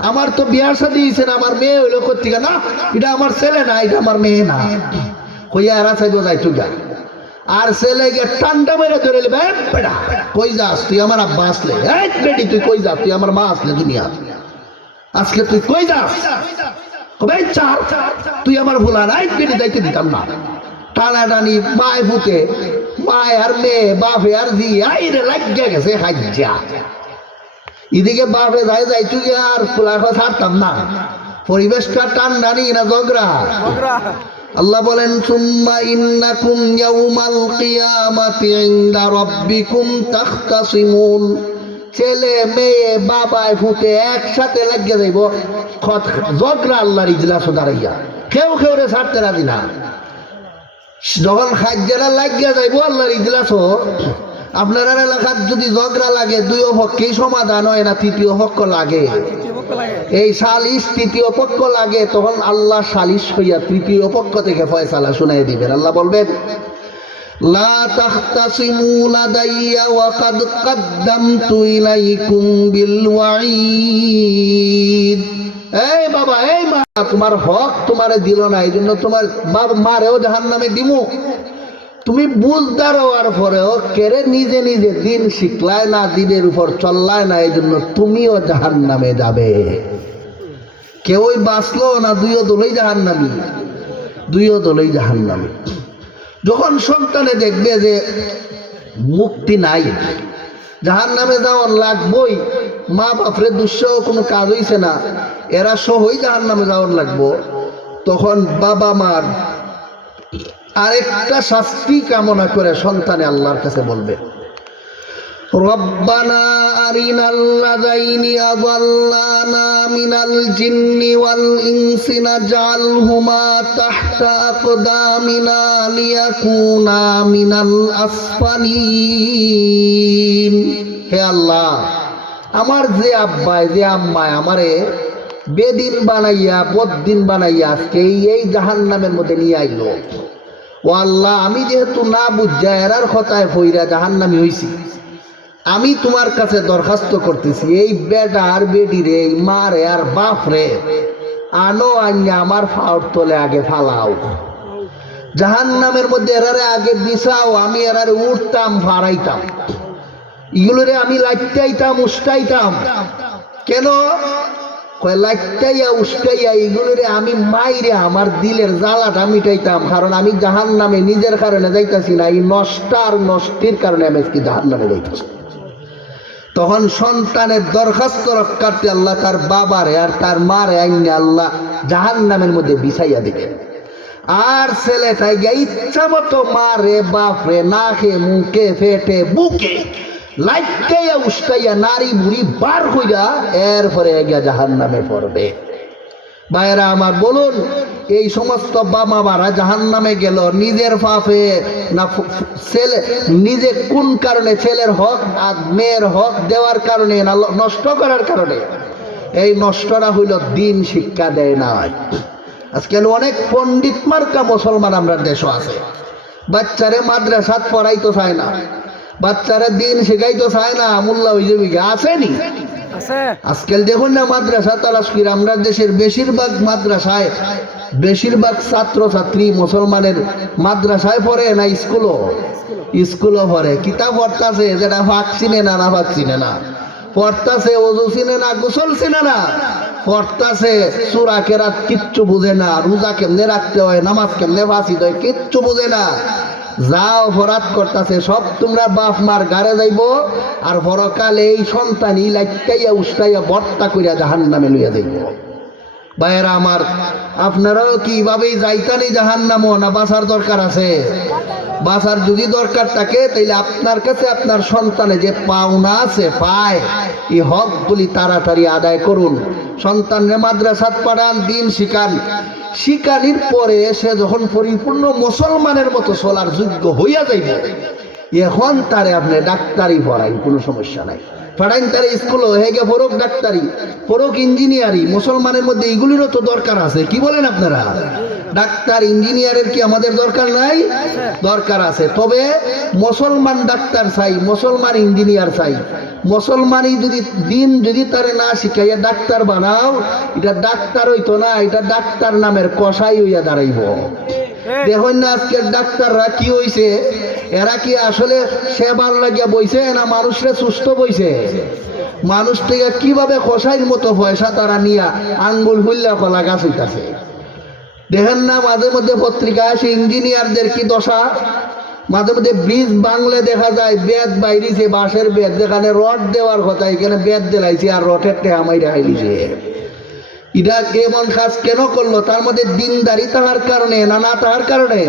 আমার তো বিয়া শাদী হইছে না, আমার মেয়ে হইল কর্তিকা, না এটা আমার ছেলে না, এটা আমার মেয়ে না, কইয়া এরা চাইব যাইতো গা। আর ছেলে গিয়ে টান্ডা মেরে ধরে নেবে, বেটা কই যাস তুই, আমার আব্বা আসলে, বেটি তুই কই যাস, তুই আমার মা আসলে দুনিয়া আজকে তুই কই যাস, কবে চার তুই আমার ভোলা নাই, বেটি যাইতে দিতাম না। টানা টানি মায় ফুটে, মায় আর মেয়ে, বাপে আর জি আইরে লাগিয়া গেছে হাজ্জা। এদিকে বাপে যাই যাইতু গিয়ে আর ফুলা ছাড়তাম না, পরিবেশটা টান্ডা নি না ঝগড়া। আল্লাহ বলেন, সুম্মা ইন্নাকুম ইয়াউমাল কিয়ামাতি ইনদা রাব্বিকুম তাখতাসিমুন, ছেলে মেয়ে বাবায় ফুটে একসাথে লাগিয়ে যাইব ঝগড়া আল্লাহর ইজলাসে দাঁড়াইয়া, কেউ কেউ রে ছাড়তে রাজি না। যখন খাদ্যরা লাগিয়ে যাইব আল্লাহর ইজলাসও, আপনার এলাকার যদি ঝগড়া লাগে দুই পক্ষেই সমাধান হয় না, তৃতীয় পক্ষ লাগে, এই সালিশ তৃতীয় পক্ষ লাগে, তখন আল্লাহ সালিশ হইয়া তৃতীয় পক্ষ থেকে ফয়সালা শুনাই দিবেন। আল্লাহ বলবেন, লা তাখতাসিমু লাদাইয়া ওয়া কাদ কদ্দামতু ইলাইকুম বিল ওয়াঈদ। এই বাবা, এই মা, তোমার হক তোমারে দিল না, এই জন্য তোমার বাবা মারেও জাহান্নামে দিমু। তুমি বুঝদার হওয়ার পরেও কেড়ে নিজে নিজে দিন শিখলায় না, দিনের উপর চললায় না, এই জন্য তুমিও জাহান্নামে যাবে। কেউই বাঁচলো না, দুইও দলেই জাহান্নামী, দুইও দলেই জাহান্নামী। যখন সন্তানে দেখবে যে মুক্তি নাই, জাহান্নামে যাওয়ার লাগবই, মা বাপরে দুঃসহ কোনো কাজ হইছে না, এরা সহই জাহান্নামে যাওয়ার লাগবো, তখন বাবা মার আরেকটা শাস্তি কামনা করে সন্তানে আল্লাহর কাছে বলবে, রব্বানা আরিনাল্লাযাইনি আযাল্লানা মিনাল জিন্নি ওয়াল ইনসি নাজআলহুমা তাহতা আকদামিনা লিয়াকুনা মিনাল আসফালিন। হে আল্লাহ, আমার যে আব্বায় যে আম্মায় আমারে বেদিন বানাইয়া বদ্দিন বানাইয়া আজকে এই জাহান্নামের মধ্যে নিয়ে আইলো, ও আল্লাহ, আমি যেহেতু না বুঝা এরার কথায় ফইরা জাহান্নামী হইছি, আমি তোমার কাছে দরখাস্ত করতেছি, এই বেটা আর বেটি রে, এই মা রে আর বাপ রে আনো, আইয়া আমার ফাওর তলে আগে ফালাও, জাহান্নামের মধ্যে এরারে আগে বিছাও, আমি এরারে উঠতাম ফাড়াইতাম, এগুলোরে আমি লাইটাইতাম উস্কাইতাম। কেন? কয় লাইটাইয়া উস্কাইয়া এইগুলোরে আমি মাইরে আমার দিলের জ্বালাটা মিটাইতাম, কারণ আমি জাহান্নামে নিজের কারণে যাইতাছি না, এই নষ্টার নষ্টির কারণে আমি আজকে জাহান্নামে যাইতাছি। তখন সন্তানের দরখাস্ত রক্ষার্থে আল্লাহ তার বাবারে আর তার মারে আইনে আল্লাহ জাহান্নামের মধ্যে বিছাইয়া দিবেন। আর ছেলেটাই গিয়ে ইচ্ছা মতো মারে বাপরে নাকে মুখে ফেটে বুকে লাইটাইয়া উস্কাইয়া নারী বুড়ি বার হইয়া এরপরে গিয়া জাহান্নামে পড়বে। ভাইয়েরা আমার, বলুন এই সমস্ত বাবা মারা জাহান্নামে গেল নিজের পাপে না ছেলে নিজে কোন কারণে, ছেলের হক আর মেয়ের হক দেওয়ার কারণে না নষ্ট করার কারণে? এই নষ্টটা হইল দিন শিক্ষা দেয় নাই। আজকাল অনেক পণ্ডিত মার্কা মুসলমান আমরা দেশও আছে, বাচ্চারে মাদ্রাসাত পড়াইতো চায় না, বাচ্চারা দিন শেখাইতো চায় না, মোল্লা হয়ে যাবি আসেনি। আজকাল দেখুন না মাদ্রাসা তালাশ করে আমরা দেশের বেশিরভাগ মাদ্রাসায় বেশিরভাগ ছাত্র ছাত্রী মুসলমানের মাদ্রাসায় পড়ে না স্কুলও পড়ে। কিতাব পড়তাছে যেটা ফাঁক চিনে না, না ফাঁক চিনে না, পড়তাছে অজু চিনে না, গোসল চিনে না, পড়তাছে সূরা কেরাত কিচ্ছু বুঝে না, রোজা কেমনে রাখতে হয়, নামাজ কেমনে ফাঁসি হয় কিচ্ছু বুঝে না। যা অপরাধ করতেছে সব তোমরা বাপ মার গাড়ে যাইব, আর পরকালে এই সন্তানই লাইটাইয়া উস্কাইয়া বর্তা করিয়া জাহান্নামে লইয়া যাইব। ভাইয়েরা আমার, আপনারাও কি ভাবেই যাইতানি জাহান্নামও না বাঁচার দরকার আছে? বাঁচার যদি দরকার থাকে তাইলে আপনার কাছে আপনার সন্তানে যে পাওনা আছে পায়, এই হকগুলি তাড়াতাড়ি আদায় করুন। সন্তানরে মাদ্রাসাত পড়ান, দিন শিখান, শিকানির পরে সে যখন পরিপূর্ণ মুসলমানের মতো চলার যোগ্য হইয়া যাইবে, এখন তারে আপনি ডাক্তারি পড়াই, কোনো সমস্যা নাই। পড়াইন তারে স্কুলও হেগে পড়ুক ডাক্তারি, পড়ুক ইঞ্জিনিয়ারি, মুসলমানের মধ্যে এগুলিরও তো দরকার আছে। কি বলেন আপনারা? ডাক্তার ইঞ্জিনিয়ারের কি আমাদের দরকার নাই? দরকার আছে। তবে মুসলমান ডাক্তার চাই, মুসলমান ইঞ্জিনিয়ার চাই। মুসলমানই যদি দিন যদি তারে না শিখাইয়া ডাক্তার বানাও, এটা ডাক্তার হইতো না, এটা ডাক্তার নামের কসাই হইয়া দাঁড়াইব। দেখুন না আজকের ডাক্তাররা কি হইছে, এরা কি আসলে সেবার লাগিয়া বইছে না মানুষরে সুস্থ বইছে? মানুষ থেকে কিভাবে কসাইর মতো পয়সা তারা নিয়া আঙ্গুল হুল্লা কলা গাছ হইতাছে। দেখেন না মাঝে মধ্যে পত্রিকায় আসে ইঞ্জিনিয়ারদের কি দশা, মাঝে মধ্যে ব্রিজ বাংলে দেখা যায় বেদ বাইরিছে, বাঁশের বেদ, যেখানে রড দেওয়ার কথা এখানে বেদ দিলাইছে আর রটের টেহা মাইরা খাইলিছে। এটা কেমন কাজ কেন করলো? তার মধ্যে দিনদারি তাহার কারণে না না তাহার কারণে?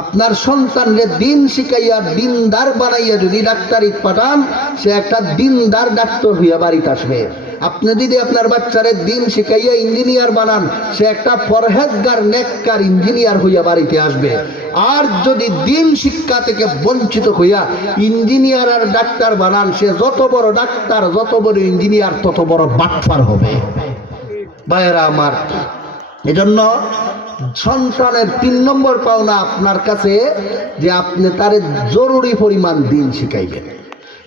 আপনার সন্তানরে দিন শিখাইয়া দিনদার বানাইয়া যদি ডাক্তারি পাঠান, সে একটা দিনদার ডাক্তার হইয়া বাড়িতে আসবে। আপনি যদি আপনার বাচ্চারে দিন শিখাইয়া ইঞ্জিনিয়ার বানান, সে একটা পরহেজগার নেককার ইঞ্জিনিয়ার হইয়া বাড়িতে আসবে। আর যদি দিন শিক্ষা থেকে বঞ্চিত হইয়া ইঞ্জিনিয়ার আর ডাক্তার বানান, সে যত বড় ডাক্তার যত বড় ইঞ্জিনিয়ার তত বড় বাটপার হবে। ভাইয়েরা আমার, এজন্য সন্তানের 3 নম্বর পাওনা আপনার কাছে যে আপনি তারে জরুরি পরিমাণ দিন শিখাইবেন।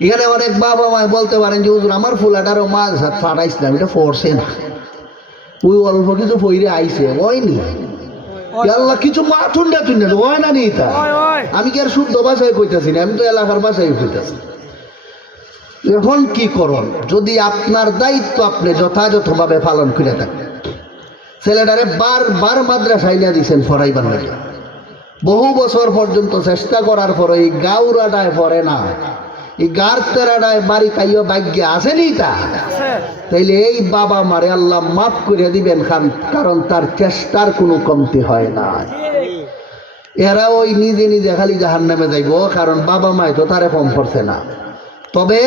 এখানে অনেক বাবা মায় বলতে পারেন যে হুজুর আমার ফুলাটারও মাছ হাত ফাটাইছিলাম, এটা পড়ছে না, ওই অল্প কিছু পইরে আইছে, হয়নি আল্লাহ কিছু মা ঠুন্ডা ঠুন্ডা হয় না নি। তা আমি কি আর শুদ্ধ ভাষায় কইতাছি না, আমি তো এলাকার ভাষায় কইতাছি। এখন কি করুন, যদি আপনার দায়িত্ব আপনি যথাযথভাবে পালন করে থাকেন, ছেলেটারে বারবার মাদ্রাসায় নিয়ে দিয়েছেন পড়াইবার লাগে, বহু বছর পর্যন্ত চেষ্টা করার পরে এই গাউরাডায় পড়ে না, এই গার তেরাডায় বাড়ি তাইও ভাগ্য আসেনি তা, তাইলে এই বাবা মারে আল্লাহ মাফ করে দিবেন খান, কারণ তার চেষ্টার কোনো কমতি হয় না। এরা ওই নিজে নিজে খালি জাহান্নামে যাইব, কারণ বাবা মায় তো তারে কম করছে না। তবে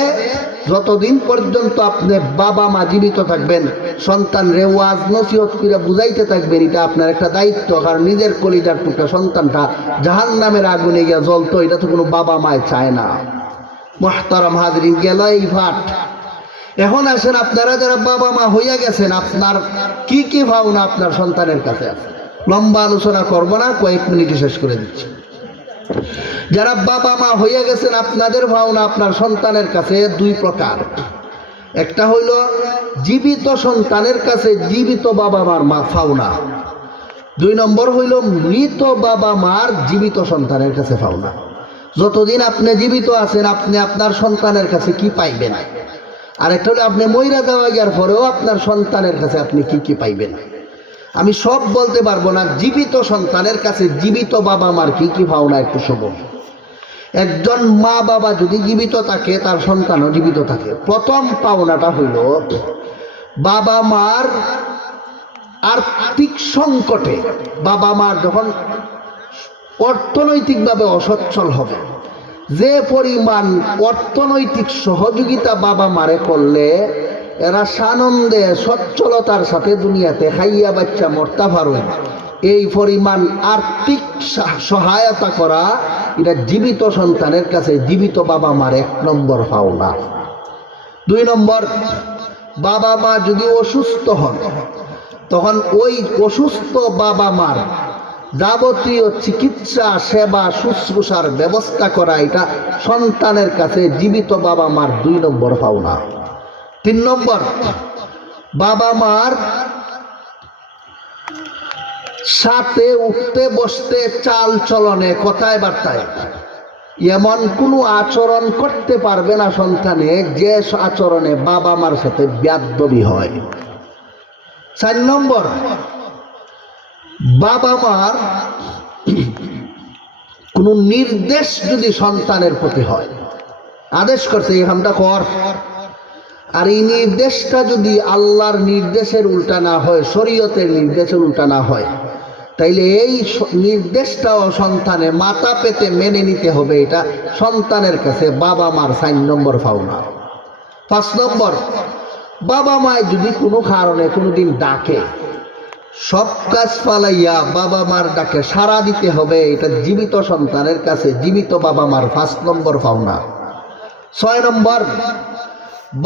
যতদিন পর্যন্ত আপনি বাবা মা জীবিত থাকবেন, সন্তান রে ওয়াজ নসিহত করে বুঝাইতে থাকবেন, এটা আপনার একটা দায়িত্ব। কারণ নিজের কলিজার টুকরা সন্তানটা জাহান্নামের আগুনে গিয়া জ্বলতো, এটা তো কোনো বাবা মায় চায় না। মুহতারাম হাজরিন, গেল এই ফাট। এখন আসেন আপনারা যারা বাবা মা হইয়া গেছেন, আপনার কি কি ভাবনা আপনার সন্তানের কাছে আছে। লম্বা আলোচনা করব না, কয়েক মিনিটে শেষ করে দিচ্ছি। যারা বাবা মা হইয়া গেছেন, আপনাদের ভাবনা আপনার সন্তানের কাছে 2 প্রকার। একটা হইল জীবিত সন্তানের কাছে জীবিত বাবা মার পাওনা। 2 নম্বর হইল মৃত বাবা মার জীবিত সন্তানের কাছে পাওনা। যতদিন আপনি জীবিত আছেন, আপনি আপনার সন্তানের কাছে কি পাইবেন? আর একটা হলো আপনি মইরা যাওয়া গিয়ার পরেও আপনার সন্তানের কাছে আপনি কি কি পাইবেন। আমি সব বলতে পারবো না। জীবিত সন্তানের কাছে জীবিত বাবা মার কি কি পাওনা একটু শোভ। একজন মা বাবা যদি জীবিত থাকে তার সন্তানও জীবিত থাকে। প্রথম পাওনাটা হইল বাবা মার আর্থিক সংকটে, বাবা মার যখন অর্থনৈতিকভাবে অসচ্ছল হবে, যে পরিমাণ অর্থনৈতিক সহযোগিতা বাবা মারে করলে এরা সানন্দে সচ্ছলতার সাথে দুনিয়াতে খাইয়া বাচ্চা মরতে পারবে, এই পরিমাণ আর্থিক সহায়তা করা এটা জীবিত সন্তানের কাছে জীবিত বাবা মার 1 নম্বর পাওনা। 2 নম্বর, বাবা মা যদি অসুস্থ হন তখন ওই অসুস্থ বাবা মার যাবতীয় চিকিৎসা সেবা শুশ্রূষার ব্যবস্থা করা এটা সন্তানের কাছে জীবিত বাবা মার 2 নম্বর পাওনা। 3 নম্বর, বাবা মার সাথে উঠতে বসতে চাল চলনে কথায় বার্তায় এমন কোনো আচরণ করতে পারবে না সন্তানে যে আচরণে বাবা মার সাথে বেয়াদবি হয়। 4 নম্বর, বাবা মার কোনো নির্দেশ যদি সন্তানের প্রতি হয়, আদেশ করছে এই কামটা কর, আর এই নির্দেশটা যদি আল্লাহর নির্দেশের উল্টা না হয়, শরীয়তের নির্দেশের উল্টা না হয়, তাইলে এই নির্দেশটাও সন্তানে মাথা পেতে মেনে নিতে হবে। এটা সন্তানের কাছে বাবা মার 4 নম্বর পাওনা। 5 নম্বর, বাবা মায় যদি কোনো কারণে কোনোদিন ডাকে, সব কাজ পালাইয়া বাবা মার ডাকে সাড়া দিতে হবে। এটা জীবিত সন্তানের কাছে জীবিত বাবা মার 5 নম্বর পাওনা। 6 নম্বর,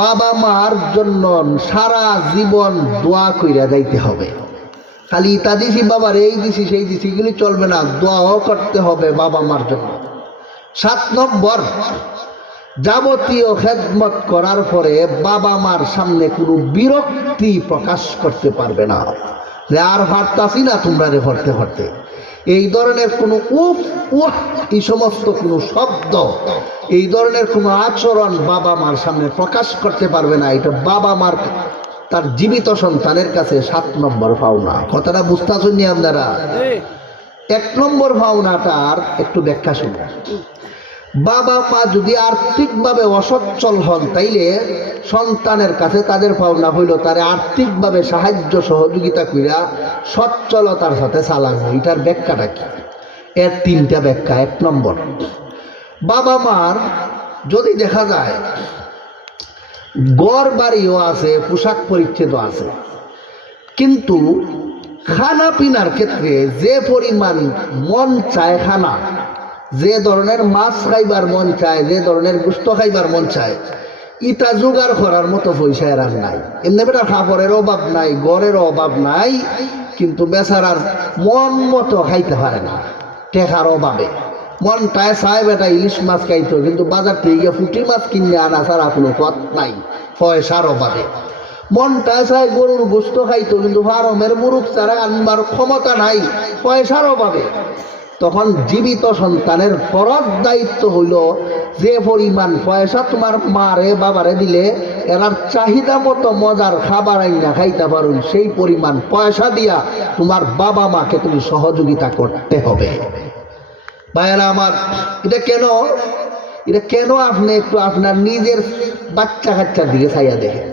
বাবা মার জন্য সারা জীবন দোয়া কইরা যাইতে হবে। খালি তা দিছি বাবার এই দিছি সেই দিছি এগুলি চলবে না, দোয়াও করতে হবে বাবা মার জন্য। 7 নম্বর, যাবতীয় খেদমত করার পরে বাবা মার সামনে কোনো বিরক্তি প্রকাশ করতে পারবে না, যে আর পারতাছি না তোমরা রে ভরতে ভরতে, এই ধরনের কোনো উফ উহ এই সমস্ত কোনো শব্দ, এই ধরনের কোনো আচরণ বাবা মার সামনে প্রকাশ করতে পারবে না। এটা বাবা মার তার জীবিত সন্তানের কাছে 7 নম্বর পাওনা। কথাটা বুঝতেছেন নি আপনারা? 1 নম্বর পাওনাটার একটু ব্যাখ্যা শুনুন। বাবা মা যদি আর্থিকভাবে অসচ্ছল হন তাইলে সন্তানের কাছে তাদের পাওনা হইল তারে আর্থিকভাবে সাহায্য সহযোগিতা কইরা সচ্ছলতার সাথে চালানো। এটার ব্যাখ্যাটা কি? এর 3টা ব্যাখ্যা। 1 নম্বর, বাবা মার যদি দেখা যায় ঘর বাড়িও আছে, পোশাক পরিচ্ছদও আছে, কিন্তু খানা পিনার ক্ষেত্রে যে পরিমাণ মন চায় খানা, যে ধরনের মাছ খাইবার মন চায়, যে ধরনের গোস্ত খাইবার মন চায়, ইটা জোগাড় করার মতো পয়সা এর আর নাই। এমনি বেটা খাবারের অভাব নাই, ঘরের অভাব নাই, কিন্তু বেচারার মন মতো খাইতে পারে না টেকার অভাবে। মনটায় চায় বেটা ইলিশ মাছ খাইতো, কিন্তু বাজার থেকে পুঁটি মাছ কিনে আনা ছাড়া কোনো পথ নাই পয়সার অভাবে। মনটায় চায় গরুর গোস্ত খাইতো, কিন্তু ফার্মের মুরুখ ছাড়া আনবার ক্ষমতা নাই পয়সার অভাবে। তখন জীবিত সন্তানের ফরজ দায়িত্ব হইল যে পরিমাণ পয়সা তোমার মারে বাবারে দিলে এরার চাহিদা মতো মজার খাবার আইনা খাইতে পারুন, সেই পরিমাণ পয়সা দিয়া তোমার বাবা মাকে তুমি সহযোগিতা করতে হবে। ভাইয়েরা আমার, এটা কেন আপনি একটু আপনার নিজের বাচ্চা কাচ্চার দিকে চাইয়া দেখেন।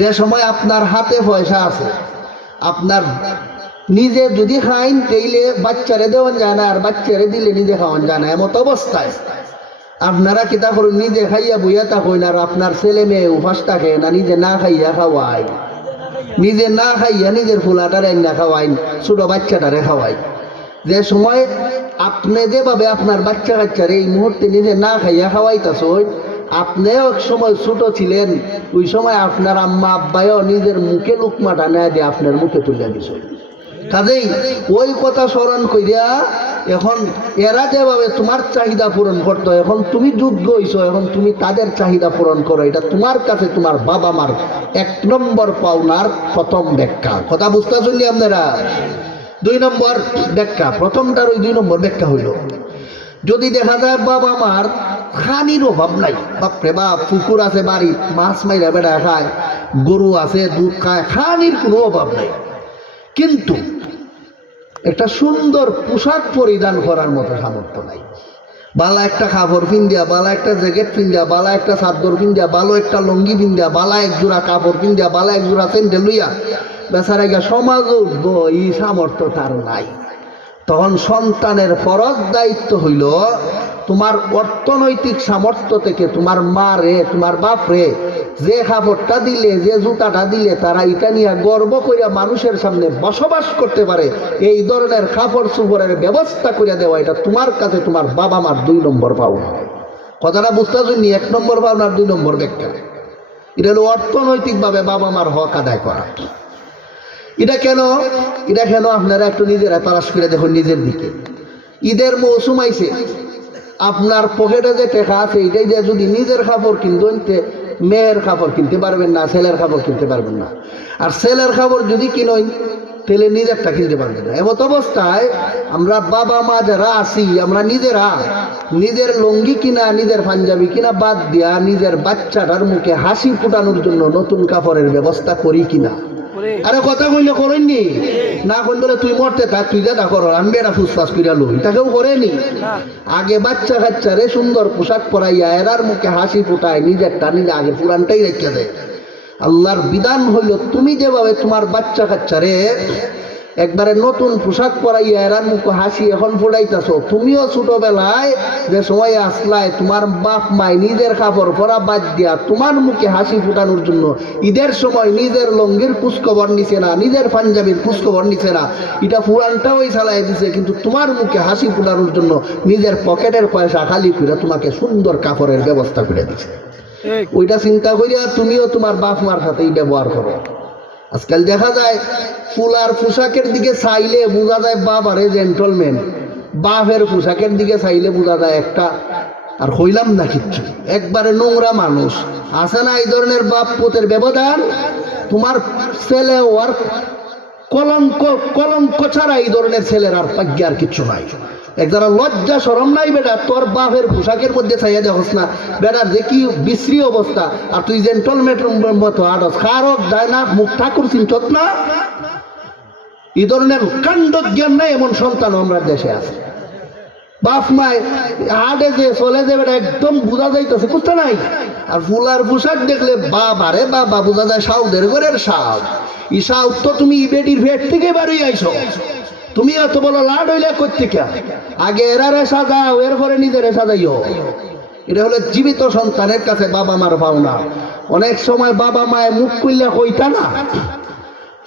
যে সময় আপনার হাতে পয়সা আছে, আপনার নিজে যদি খাইন তাইলে বাচ্চারে দেওয়ান যায় না, আর বাচ্চারে দিলে নিজে খাওয়ান যায় না। এমত অবস্থায় আপনারা কিতা করুন, নিজে খাইয়া বইয়া থাকুন, আর আপনার ছেলে মেয়ে উপাস থাকে না, নিজে না খাইয়া খাওয়াই, নিজে না খাইয়া নিজের ফুলাটারে না খাওয়াইন, ছোট বাচ্চাটারে খাওয়াই। যে সময় আপনি যেভাবে আপনার বাচ্চা কাচ্চারে এই মুহূর্তে নিজে না খাইয়া খাওয়াইতেছেন, আপনিও এক সময় ছোট ছিলেন, ওই সময় আপনার আম্মা আব্বাইও নিজের মুখে লুকমাটা নেয় দিয়ে আপনার মুখে তুলে দিছে। কাজেই ওই কথা স্মরণ করিয়া এখন এরা যেভাবে তোমার চাহিদা পূরণ করতো, এখন তুমি যোগ্য হইছো, এখন তুমি তাদের চাহিদা পূরণ করো। এটা তোমার কাছে তোমার বাবা মার 1 নম্বর পাওনার প্রথম ব্যাখ্যা। কথা বুঝতে চললি আপনারা? 2 নম্বর ব্যাখ্যা, প্রথমটার ওই 2 নম্বর ব্যাখ্যা হইল, যদি দেখা যায় বাবা মার খানির অভাব নাই। বাপরে বাপ, পুকুর আছে বাড়ি, মাছ মাইরা বেড়া খায়, গরু আছে দুধ খায়, খানির কোনো অভাব নাই। কিন্তু একটা সুন্দর পোশাক পরিধান করার মতো সামর্থ্য নাই। বালা একটা কাপড় পিন্দিয়া, বালা একটা জ্যাকেট পিন্দিয়া, বালা একটা চাদর পিন্দিয়া, ভালো একটা লঙ্গি পিন্দিয়া, বালা এক জোড়া কাপড় পিন্দিয়া, বালা এক জোড়া স্যান্ডেল লইয়া বেচারা গিয়া সমাজ উঠবো, এই সামর্থ্য তার নাই। তখন সন্তানের ফরজ দায়িত্ব হইল তোমার অর্থনৈতিক সামর্থ্য থেকে তোমার মা রে, তোমার বাপ রে যে কাপড়টা দিলে, যে জুতাটা দিলে, তারা এটা নিয়ে গর্ব করিয়া মানুষের সামনে বসবাস করতে পারে, এই ধরনের কাপড় চোপড়ের ব্যবস্থা করিয়া দেওয়া, এটা তোমার কাছে তোমার বাবা মার 2 নম্বর পাওনা। কথাটা বুঝতে শুনি, 1 নম্বর পাওনার 2 নম্বর ব্যাখ্যা। এটা হলো অর্থনৈতিকভাবে বাবা মার হক আদায় করা। এটা কেন আপনারা একটু নিজেরা তালাশ করে দেখুন নিজের দিকে। ঈদের মৌসুম আইছে, আপনার পকেটে যে টাকা আছে এটাই যে যদি নিজের কাপড় কিনতে, মেয়ের কাপড় কিনতে পারবেন না, ছেলের কাপড় কিনতে পারবেন না। আর ছেলের কাপড় যদি কিনেন তাহলে নিজেরটা কিনতে পারবেন না। এমত অবস্থায় আমরা বাবা মা যারা আছি, আমরা নিজেরা নিজের লুঙ্গি কিনা, নিজের পাঞ্জাবি কিনা বাদ দিয়া নিজের বাচ্চাটার মুখে হাসি ফুটানোর জন্য নতুন কাপড়ের ব্যবস্থা করি কিনা? আরে কথা কইলে করেননি না, কোন বলে তুই মরতে থাক, তুই যেটা করো আমি বেড়া ফুসফাস করিয়া লই, এটা কেউ করেনি। আগে বাচ্চা কাচ্চারে সুন্দর পোশাক পরাইয়া এরার মুখে হাসি ফুটায়, নিজেরটা নিজে আগে পুরানটাই রেখে দেয়। আল্লাহর বিধান হইল তুমি যেভাবে তোমার বাচ্চা কাচ্চারে একবারে নতুন পোশাক পরাইয়া এরার মুখে হাসি এখন ফুটাইতেছ, তুমিও ছোটবেলায় যে সময় আসলায় তোমার বাপ মাই নিজের কাপড় পরা বাদ দিয়া তোমার মুখে হাসি ফুটানোর জন্য ঈদের সময় নিজের লঙ্গির খোঁজখবর নিছে না, নিজের পাঞ্জাবির খোঁজখবর নিছে না, এটা পুরানটাও চালাই দিছে, কিন্তু তোমার মুখে হাসি ফুটানোর জন্য নিজের পকেটের পয়সা খালি করে তোমাকে সুন্দর কাপড়ের ব্যবস্থা করে দিছে। ওইটা চিন্তা করিয়া তুমিও তোমার বাপ মার সাথেই ব্যবহার করো। আজকাল দেখা যায় ফুলার পোশাকের দিকে চাইলে বোঝা যায় বাপ আরে জেন্টলম্যান, বাপের পোশাকের দিকে চাইলে বোঝা যায় একটা, আর হইলাম না কিচ্ছু, একবারে নোংরা মানুষ আছে না এই ধরনের বাপ পুতের ব্যবধান। তোমার ছেলে ওর কলঙ্ক ছাড়া এই ধরনের ছেলের আর পাগ্য আর কিচ্ছু নাই। একজনের লজ্জা শরম নাই বেটা, তোর বাপের পোশাকের মধ্যে চাইয়া দেখোস না বেটা যে কি বিশ্রী অবস্থা, আর তুই জেন্টলম্যানের মতো আড়স খারক যায় না, মুখ ঠাকুর চিন্তত না। এই ধরনের কাণ্ড জ্ঞান নাই এমন সন্তান আমরা দেশে আছে। বাপ মায় হাটে যে চলে যে বেটা একদম বোঝা যাইতেছে বুঝতে নাই। আর ফুলার পোশাক দেখলে বাবা রে বাবা, বোঝা যায় সাউদের ঘরের সাউ। ই সাউ তো তুমি বেটির ভেট থেকে বাড়ি আইছো, তুমি এত বলো লাড হইলে কোত্থেকে? আগে এরারে সাজাও, এরপরে নিজেরে সাজাইও। এটা হলো জীবিত সন্তানের কাছে বাবা মার পাওনা। অনেক সময় বাবা মায়ে মুখ খুললে কইতা না,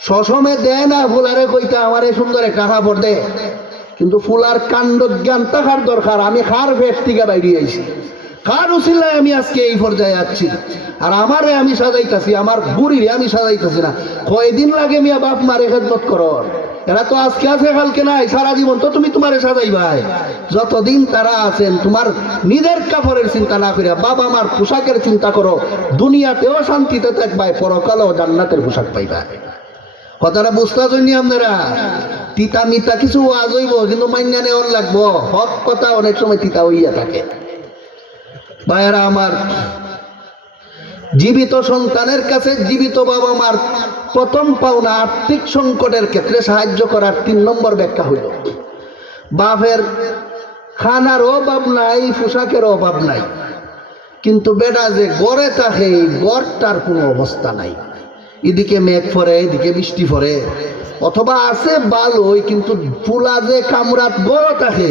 সসমে দেয় না ফুলারে কইতা আমার এই সুন্দর একটা কাপড় দে, কিন্তু ফুলার কাণ্ড জ্ঞান থাকার দরকার। আমি খার ভেট থেকে বাইরে আইছি, কার উসিলায় আমি আজকে এই পর্যায়ে আছি, আর আমারে আমি সাজাইতাছি, আমার বুড়িরে আমি সাজাইতাছি না। কয়দিন লাগে মিয়া বাপ মারে খেদমত করো, এরা তো আজকে আছে কালকে নাই, সারা জীবন তো তুমি তোমারে সাজাইবাই। যতদিন তারা আছেন তোমার নিজের কাপড়ের চিন্তা না করিয়া বাবা মার পোশাকের চিন্তা করো, দুনিয়াতেও শান্তিতে থাকবাই, পরকালেও জান্নাতের পোশাক পাইবা। কথাটা বুঝতে পারছেন আপনারা? তিতা মিতা কিছু ওয়াজ হইব, কিন্তু মাইনা নেওয়ার লাগবো। হক কথা অনেক সময় তিতা হইয়া থাকে। ভাইয়েরা আমার, জীবিত সন্তানের কাছে জীবিত বাবা মার প্রথম পাওনা আর্থিক সংকটের ক্ষেত্রে সাহায্য করার 3 নম্বর ব্যাখ্যা হইল বাপের খানার অভাব নাই, পোশাকের অভাব নাই, কিন্তু বেটা যে গড়ে থাকে এই গড়টার কোনো অবস্থা নাই। এদিকে মেঘ পড়ে, এদিকে বৃষ্টি পড়ে, অথবা আছে ভালোই কিন্তু ফুলা যে কামরাত গড় থাকে,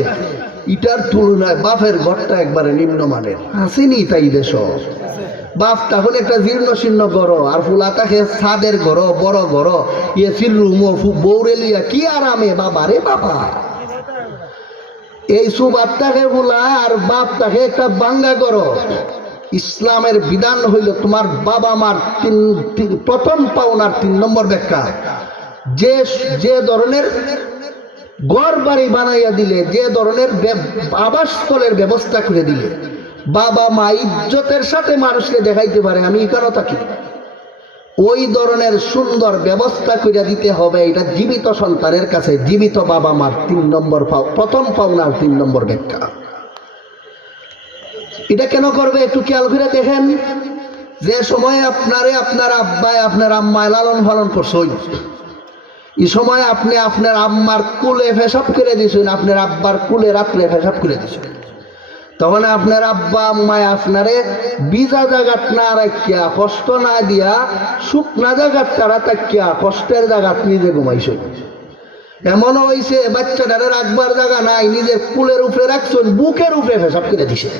ইটার তুলনায় বাপের ঘরটা একবারে নিম্নমানের। আসেনি তাই দেশ বাপ তখন একটা জীর্ণ শীর্ণ ঘর, আর ফুলা থাকে ছাদের ঘর, বড় ঘর, ইয়ে ফিরুম বৌরে লিয়া কি আরামে বাবা রে বাবা। এই সুবাদ থাকে ফুলা, আর বাপ থাকে একটা বাঙ্গা ঘর। ইসলামের বিধান হইল তোমার বাবা মার প্রথম পাওনার 3 নম্বর ব্যাখ্যা, যে ধরনের ঘর বাড়ি বানাইয়া দিলে, যে ধরনের আবাসস্থলের ব্যবস্থা করে দিলে বাবা মা ইজ্জতের সাথে মানুষকে দেখাইতে পারে আমি এখানে থাকি, ওই ধরনের সুন্দর ব্যবস্থা করে দিতে হবে। এটা জীবিত সন্তানের কাছে জীবিত বাবা মার 3 নম্বর প্রথম পাওনার 3 নম্বর ব্যাখ্যা। এটা কেন করবে একটু খেয়াল করে দেখেন। যে সময় আপনারে আপনার আব্বায় আপনার আম্মায় লালন পালন করছেন, এই সময় আপনি আপনার আম্মার কুলে পেশাব করে দিয়েছেন, আপনার আব্বার কুলে রাত্রে পেশাব করে দিয়েছেন, তখন আপনার আব্বা আম্মায় আপনারে বিজা জায়গাত না রাখিয়া, কষ্ট না দিয়া শুকনা জায়গাত তারা তাকিয়া কষ্টের জায়গাত নিজে ঘুমাইছেন। এমনও হয়েছে বাচ্চাটারে রাখবার জায়গা নাই, নিজের কুলের উপরে রাখছেন, বুকের উপরে পেশাব করে দিছে।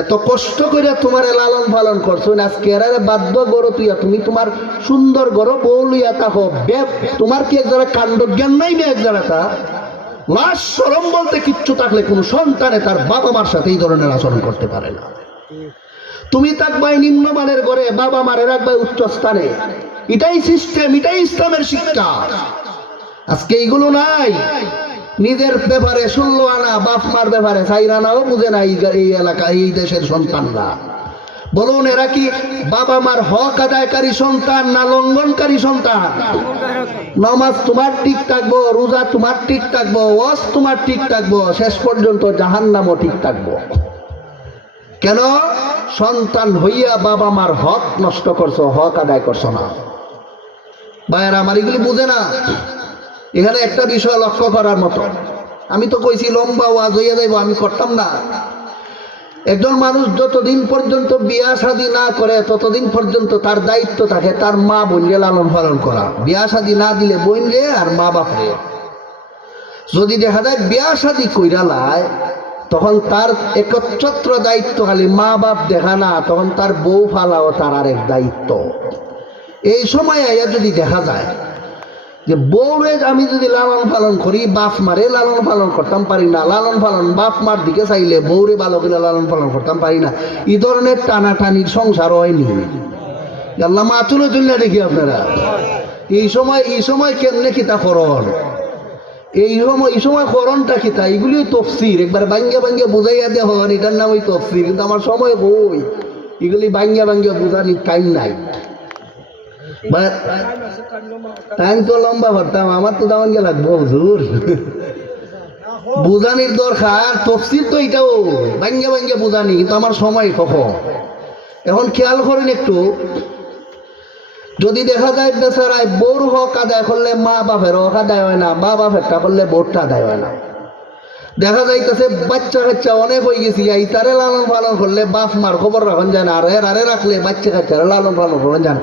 এত কষ্ট করে তোমার লালন পালন করছো, আজকে এরারে বাধ্য গড়ো তুইয়া তুমি তোমার সুন্দর গড়ো বউ লইয়া তাহো, তোমার কি একজনে কাণ্ড জ্ঞান নাই না? একজনে তা লাশ শরম বলতে কিচ্ছু থাকলে কোনো সন্তানে তার বাবা মার সাথে এই ধরনের আচরণ করতে পারে না। তুমি থাকবাই নিম্নমানের ঘরে, বাবা মারে রাখবাই উচ্চ স্থানে। এটাই সিস্টেম, এটাই ইসলামের শিক্ষা। আজকে এইগুলো নাই। নিজের ব্যাপারে 16 আনা, বাপ মার ব্যাপারে 4 আনাও বুঝে না এই এলাকা, এই দেশের সন্তানরা। বলুন এরা কি বাবা মার হক আদায়কারী সন্তান না লঙ্ঘনকারী সন্তান? নামাজ তোমার ঠিক থাকবো, রোজা তোমার ঠিক থাকবো, ওয়াজ তোমার ঠিক থাকবো, শেষ পর্যন্ত জাহান্নামও ঠিক থাকবো। কেন? সন্তান হইয়া বাবা মার হক নষ্ট করছো, হক আদায় করছো না। ভাইয়েরা আমার এগুলি বুঝে না। এখানে একটা বিষয় লক্ষ্য করার মতো। আমি তো কইছি লম্বা ওয়াজ হইয়া যাইব, আমি করতাম না। একজন মানুষ যতদিন পর্যন্ত বিয়া শাদী না করে ততদিন পর্যন্ত তার দায়িত্ব থাকে তার মা বোনকে লালন পালন করা। বিয়া শাদী না দিলে বোনলে আর মা বাপরে। যদি দেখা যায় বিয়া শাদী কইরা লায়, তখন তার একচ্ছত্র দায়িত্ব খালি মা বাপ দেখা না, তখন তার বউ ফালাও তার আরেক দায়িত্ব। এই সময় যদি দেখা যায় যে বউরে আমি যদি লালন পালন করি, বাপ মারে লালন পালন করতাম পারি না, লালন পালন বাপ মার দিকে চাইলে বউরে ভালো করে লালন পালন করতাম পারি না, এই ধরনের টানাটানির সংসার হয়নি। আল্লাহ মা তুলে তুলে দেখি আপনারা এই সময় কেমনে কিতা করণ, এই সময় করণটা কিতা, এগুলি তফসির একবার বাঙ্গিয়া বাঙ্গিয়া বুঝাইয়া দেওয়া হন, এটার নাম ওই তফসির। কিন্তু আমার সময় বই এগুলি বাঙ্গিয়া বাঙ্গিয়া বোঝানির টাইম নাই। টাইম তো লম্বা করতাম, আমার তো তেমন গে লাগবো হুজুর, বুঝানির দরকার। তফসির তো এটাও ভাঙ্গে ভাঙ্গে বুঝানি, কিন্তু আমার সময় কখন। এখন খেয়াল করেন একটু, যদি দেখা যায় বেচারায় বউর হক আদায় করলে মা বাপের হক আদায় হয় না, মা বাপেরটা করলে বউরটা আদায় হয় না। দেখা যাইতেছে বাচ্চা কাচ্চা অনেক হয়ে গেছি, এই তারে লালন পালন করলে বাপ মার খবর রাখুন যায় না, আর আরে রাখলে বাচ্চা কাচ্চারা লালন পালন করেন যান।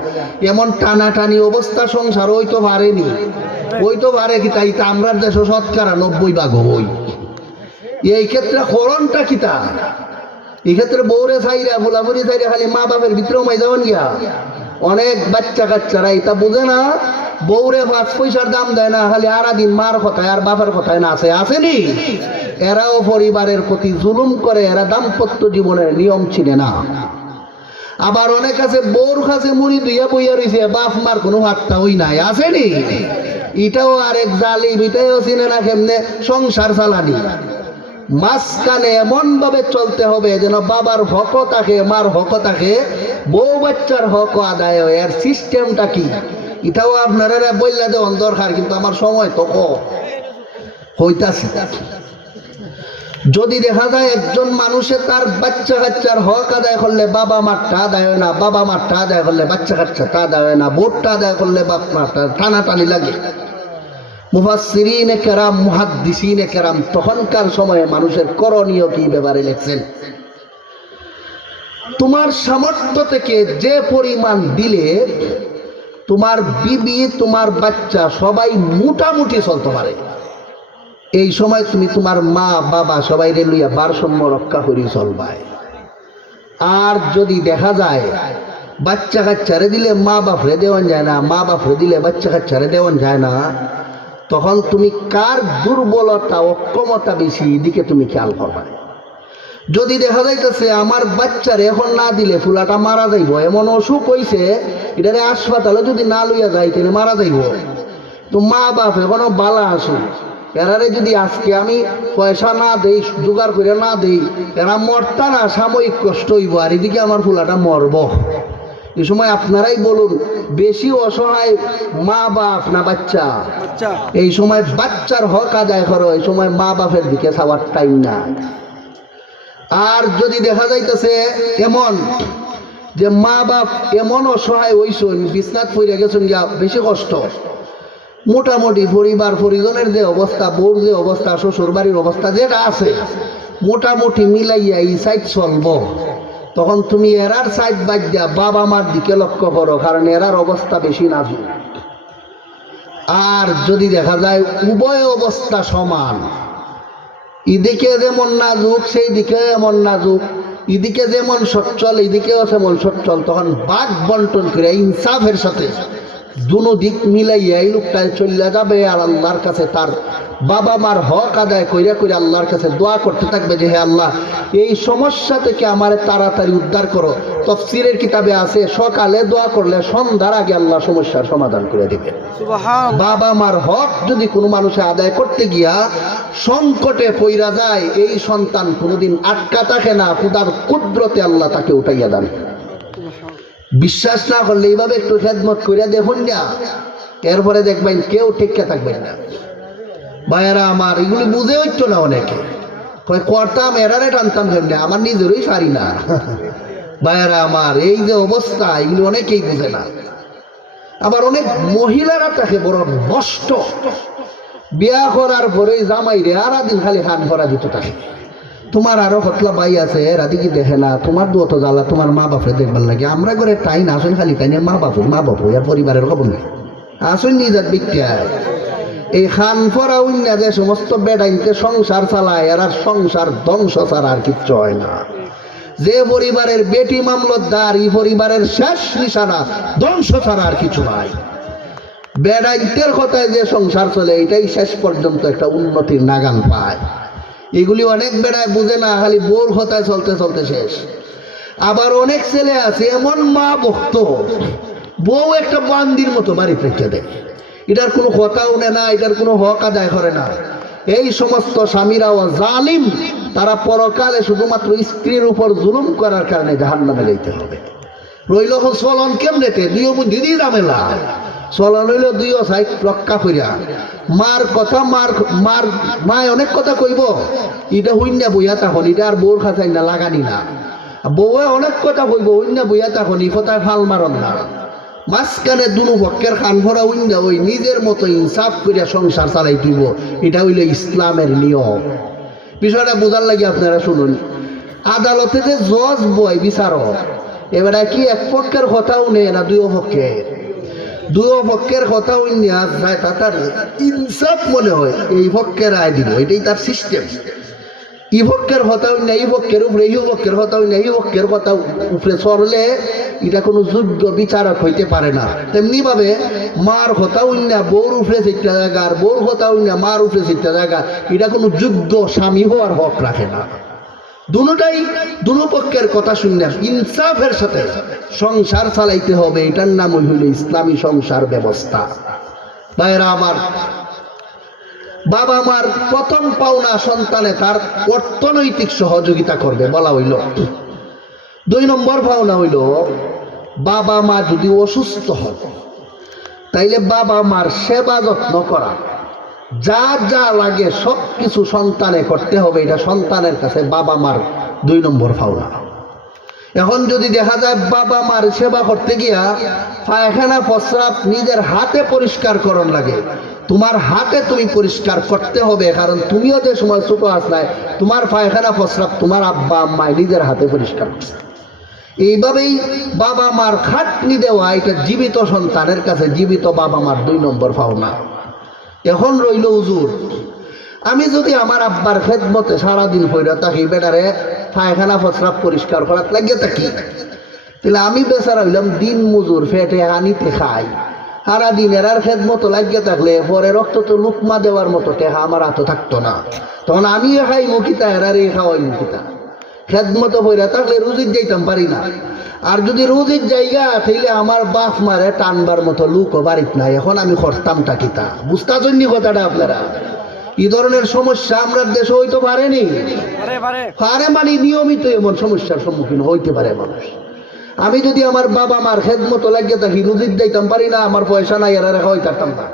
এমন টানাটানি অবস্থা সংসার ওই তো পারেনি, ওই তো পারে কি তাই আমরা দেশে 90% হই। এই ক্ষেত্রে করণটা কিতা, এই ক্ষেত্রে বউরে চাইরা ফুলাফুরি চাইরা খালি মা বাপের ভিতরেও মাই যাবেন গিয়া। অনেক বাচ্চা কাচ্চারা এটা বুঝে না, বউরে 5 পয়সার দাম দেয় না, খালি আরাদিন মার কথায় আর বাপের কথায় না আছে, আসেনি? এরাও পরিবারের প্রতি জুলুম করে, এরা দাম্পত্য জীবনের নিয়ম চিনে না। আবার অনেক আছে বউর কাছে মুড়ি দুইয়া বইয়া রয়েছে, বাপ মার কোনো হাতটা হই নাই, আসেনি? এটাও আরেক জালিম, এটাও চিনে না কেমনে সংসার চালানি। মাঝখানে এমন ভাবে চলতে হবে যেন বাবার হক থাকে, মার হক থাকে, বউ বাচ্চার হক আদায় হয়। এর সিস্টেমটা কি এটাও আপনারা বললে দেওয়ার দরকার, কিন্তু আমার সময় তো হইতাছে। যদি দেখা যায় একজন মানুষে তার বাচ্চা কাচ্চার হক আদায় করলে বাবা মারটা আদায় হয় না, বাবা মারটা আদায় করলে বাচ্চা কাচ্চাটা আদায় হয় না, ভোটটা আদায় করলে বাপ মারটা টানাটানি লাগে। মুফাসসিরিনে কেরাম, মুহাদ্দিসিনে কেরাম তখনকার সময়ে মানুষের করণীয় কি ব্যাপারে লিখছেন, তোমার সামর্থ্য থেকে যে পরিমাণ দিলে তোমার বিবি তোমার বাচ্চা সবাই মোটামুটি চলতে পারে, এই সময় তুমি তোমার মা বাবা সবাই লইয়া ভারসাম্য রক্ষা করি চলবাই। আর যদি দেখা যায় বাচ্চা কাচ্চারে দিলে মা বাপরে দেওয়ান যায় না, মা বাপরে দিলে বাচ্চা কাচ্চারে দেওয়ান যায় না, তখন তুমি কার দুর্বলতা অক্ষমতা বেশি এদিকে তুমি খেয়াল করবা। যদি দেখা যাইতেছে আমার বাচ্চারে এখন না দিলে ফুলাটা মারা যাইব, এমন অসুখ হইছে এটারে হাসপাতালে যদি না লইয়া যাই তাহলে মারা যাইব, তো মা বাপ এখনো বালা আসু, এরারে যদি আজকে আমি পয়সা না দেই, জোগাড় করে না দেই, এরা মরতা না, সাময়িক কষ্ট হইব, আর এদিকে আমার ফুলাটা মরব। এই সময় আপনারাই বলুন বেশি অসহায় মা বাপ না বাচ্চা? এই সময় বাচ্চার হক আদায় করো, এই সময় মা বাপের দিকে চাওয়ার টাইম নাই। আর যদি দেখা যাইতেছে এমন যে মা বাপ এমন অসহায় হইছেন, বিছনাত পড়ে গেছেন গিয়া বেশি কষ্ট, মোটামুটি পরিবার পরিজনের যে অবস্থা, বউর যে অবস্থা, শ্বশুর বাড়ির অবস্থা যেটা আছে মোটামুটি মিলাইয়া এই সাইড চলব, তখন তুমি এরার সাইড বাদ দিয়া বাবা মার দিকে লক্ষ্য করো, কারণ এরার অবস্থা বেশি নাজুক। আর যদি দেখা যায় উভয় অবস্থা সমান, এদিকে যেমন নাজুক সেই দিকে এমন নাজুক, এদিকে যেমন সচ্ছল এদিকেও তেমন সচ্ছল, তখন ভাগ বন্টন করে ইনসাফের সাথে দুনো দিক মিলাইয়া এই লোকটায় চলে যাবে আর আল্লাহর কাছে তার বাবা মার হক আদায় কইরা কইরা আল্লাহর কাছে দোয়া করতে থাকবে যে হে আল্লাহ, এই সমস্যা থেকে আমার তাড়াতাড়ি উদ্ধার করো। তাফসীরের কিতাবে আছে সকালে দোয়া করলে সন্ধ্যার আগে আল্লাহ সমস্যার সমাধান করে দিবে। বাবা মার হক যদি কোনো মানুষে আদায় করতে গিয়া সংকটে পইরা যায়, এই সন্তান কোনোদিন আটকা থাকে না, খুদার কুদরতে আল্লাহ তাকে উঠাইয়া দেন। বিশ্বাস না করলে এইভাবে একটু খেদমত করে দেখুন না, এরপরে দেখবেন কেউ টেক্কা থাকবেন না। ভাইয়েরা আমার, এগুলি বুঝে হইতো না অনেকে, করতাম এরারে টানতাম কেমনে, আমার নিজেরই সারি না। ভাইয়েরা আমার, এই যে অবস্থা এগুলি অনেকেই বুঝে না। আবার অনেক মহিলারা তাকে বড় নষ্ট, বিয়া করার পরে জামাই রে আর দিন খালি খান করা দিত তাকে, তোমার আরো হতলা ভাই আছে রাতে কি দেখে না, তোমার দু অত জ্বালা তোমার মা বাপরে দেখবার লাগে, আমরা ঘরে টাইন আসেন খালি টাইন মা বাপু আর পরিবারের খবর নেই, আসুন নিজের বিক্রিয়ায় এই খান ফরা উন্না যে সমস্ত বেডাইনকে সংসার চালায়, আর সংসার ধ্বংস ছাড়া আর কিচ্ছু হয় না। যে পরিবারের বেটি মামলতদার, এই পরিবারের শেষ নিশানা ধ্বংস ছাড়া আর কিছু নাই। বেডাইনদের কথায় যে সংসার চলে এটাই শেষ পর্যন্ত একটা উন্নতির নাগাল পায়। এগুলি অনেক বেড়ায় বুঝে না, খালি বোর হতায় চলতে চলতে শেষ। আবার অনেক ছেলে আছে এমন মা ভক্ত, বউ একটা বান্দির মতো বাড়ি রেখে দেয়, এটার কোনো কথাও নেয় না, এটার কোনো হক আদায় করে না। এই সমস্ত স্বামীরাও জালিম, তারা পরকালে শুধুমাত্র স্ত্রীর উপর জুলুম করার কারণে জাহান্নামে যাইতে হবে। রইল চলন কেমনেতে দুইও দিদি দামেলা চলন হইল দুইও সাইড রক্ষা করিয়া, মার কথা মার মায় অনেক কথা কইব, এটা হইনা বইয়া তখন এটা আর বউর খাঁচাই না লাগানি না, বউয়ে অনেক কথা কইব হইনা বইয়া তখন ই কথায় ফাল মারন না। মাঝখানে দুনো পক্ষের কান ভরা উইন্ডা ওই নিজের মতো ইনসাফ করিয়া সংসার চালাই দিব, এটা হইল ইসলামের নিয়ম। বিষয়টা বোঝার লাগে আপনারা শুনুন, আদালতে যে জজ বয় বিচারক, এবারে কি এক পক্ষের কথাও নেই না দুই পক্ষের কথাও নেওয়া যায়, তার ইনসাফ মনে হয় এই পক্ষের রায় দিব, এটাই তার সিস্টেম। ই পক্ষের কথাও না এই পক্ষের উপরে, এই পক্ষের কথাও না এই পক্ষের কথা উপরে চললে এটা কোনো যোগ্য বিচারক হইতে পারে না। তেমনি ভাবে মার কথাও না বউর উপরে চিত্তা জায়গা, আর বউর কথাও না মার উপরে চিত্তা জায়গা, এটা কোনো যোগ্য স্বামী হওয়ার হক রাখে না। দুটাই দুনো পক্ষের কথা শুনে ইনসাফের সাথে সংসার চালাইতে হবে, এটার নাম হইল ইসলামী সংসার ব্যবস্থা। ভাইয়েরা আমার, বাবা মার প্রথম পাওনা সন্তানে তার অর্থনৈতিক সহযোগিতা করবে বলা হইল। 2 নম্বর পাওনা হইল বাবা মা যদি অসুস্থ হয় তাইলে বাবা মার সেবা যত্ন করা, যা যা লাগে সব কিছু সন্তানে করতে হবে, এটা সন্তানের কাছে বাবা মার 2 নম্বর পাওনা। এখন যদি দেখা যায় বাবা মার সেবা করতে গিয়া পায়খানা প্রস্রাব নিজের হাতে পরিষ্কার করন লাগে, তোমার হাতে তুমি পরিষ্কার করতে হবে, কারণ তুমিও যে সময় ছোট আসলাই তোমার পায়খানা প্রস্রাব তোমার আব্বা আম্মায় নিজের হাতে পরিষ্কার করছে। এইভাবেই বাবা মার খাটনি দেওয়া, এটা জীবিত সন্তানের কাছে জীবিত বাবা মার 2 নম্বর পাওনা। এখন রইল হুজুর, আমি যদি আমার আব্বার খেদমতে সারাদিন হইরা থাকি, বেটারে পায়খানা প্রস্রাব পরিষ্কার করার লাগিয়ে থাকি, তাহলে আমি বেচারা হইলাম দিন মজুর, ফেটে হানিতে খাই, সারাদিন এরার খেদমতো লাগিয়ে থাকলে পরে রক্ত তো লুকমা দেওয়ার মতো টেহা আমার হাতে থাকতো না, তখন আমি খাই মুখিতা এরারে খাওয়াই মুখিতা। খেদমতো হইরা থাকলে রুজির যাইতাম পারি না, আর যদি রুজির জায়গা তাইলে আমার বাপ মারে টানবার মতো লুকও বাড়িত নাই, এখন আমি করতামটা কিতা বুঝতা জন্য কথাটা আপনারা। এই ধরনের সমস্যা আমরা দেশে হইতে পারেনি, পারে মানে নিয়মিত এমন সমস্যার সম্মুখীন হইতে পারে মানুষ। আমি যদি আমার বাবা মার খেদমতো লাগিয়ে থাকি, রুজির যাইতাম পারি না, আমার পয়সা নাই, এরারে খাওয়াই থাকতাম না।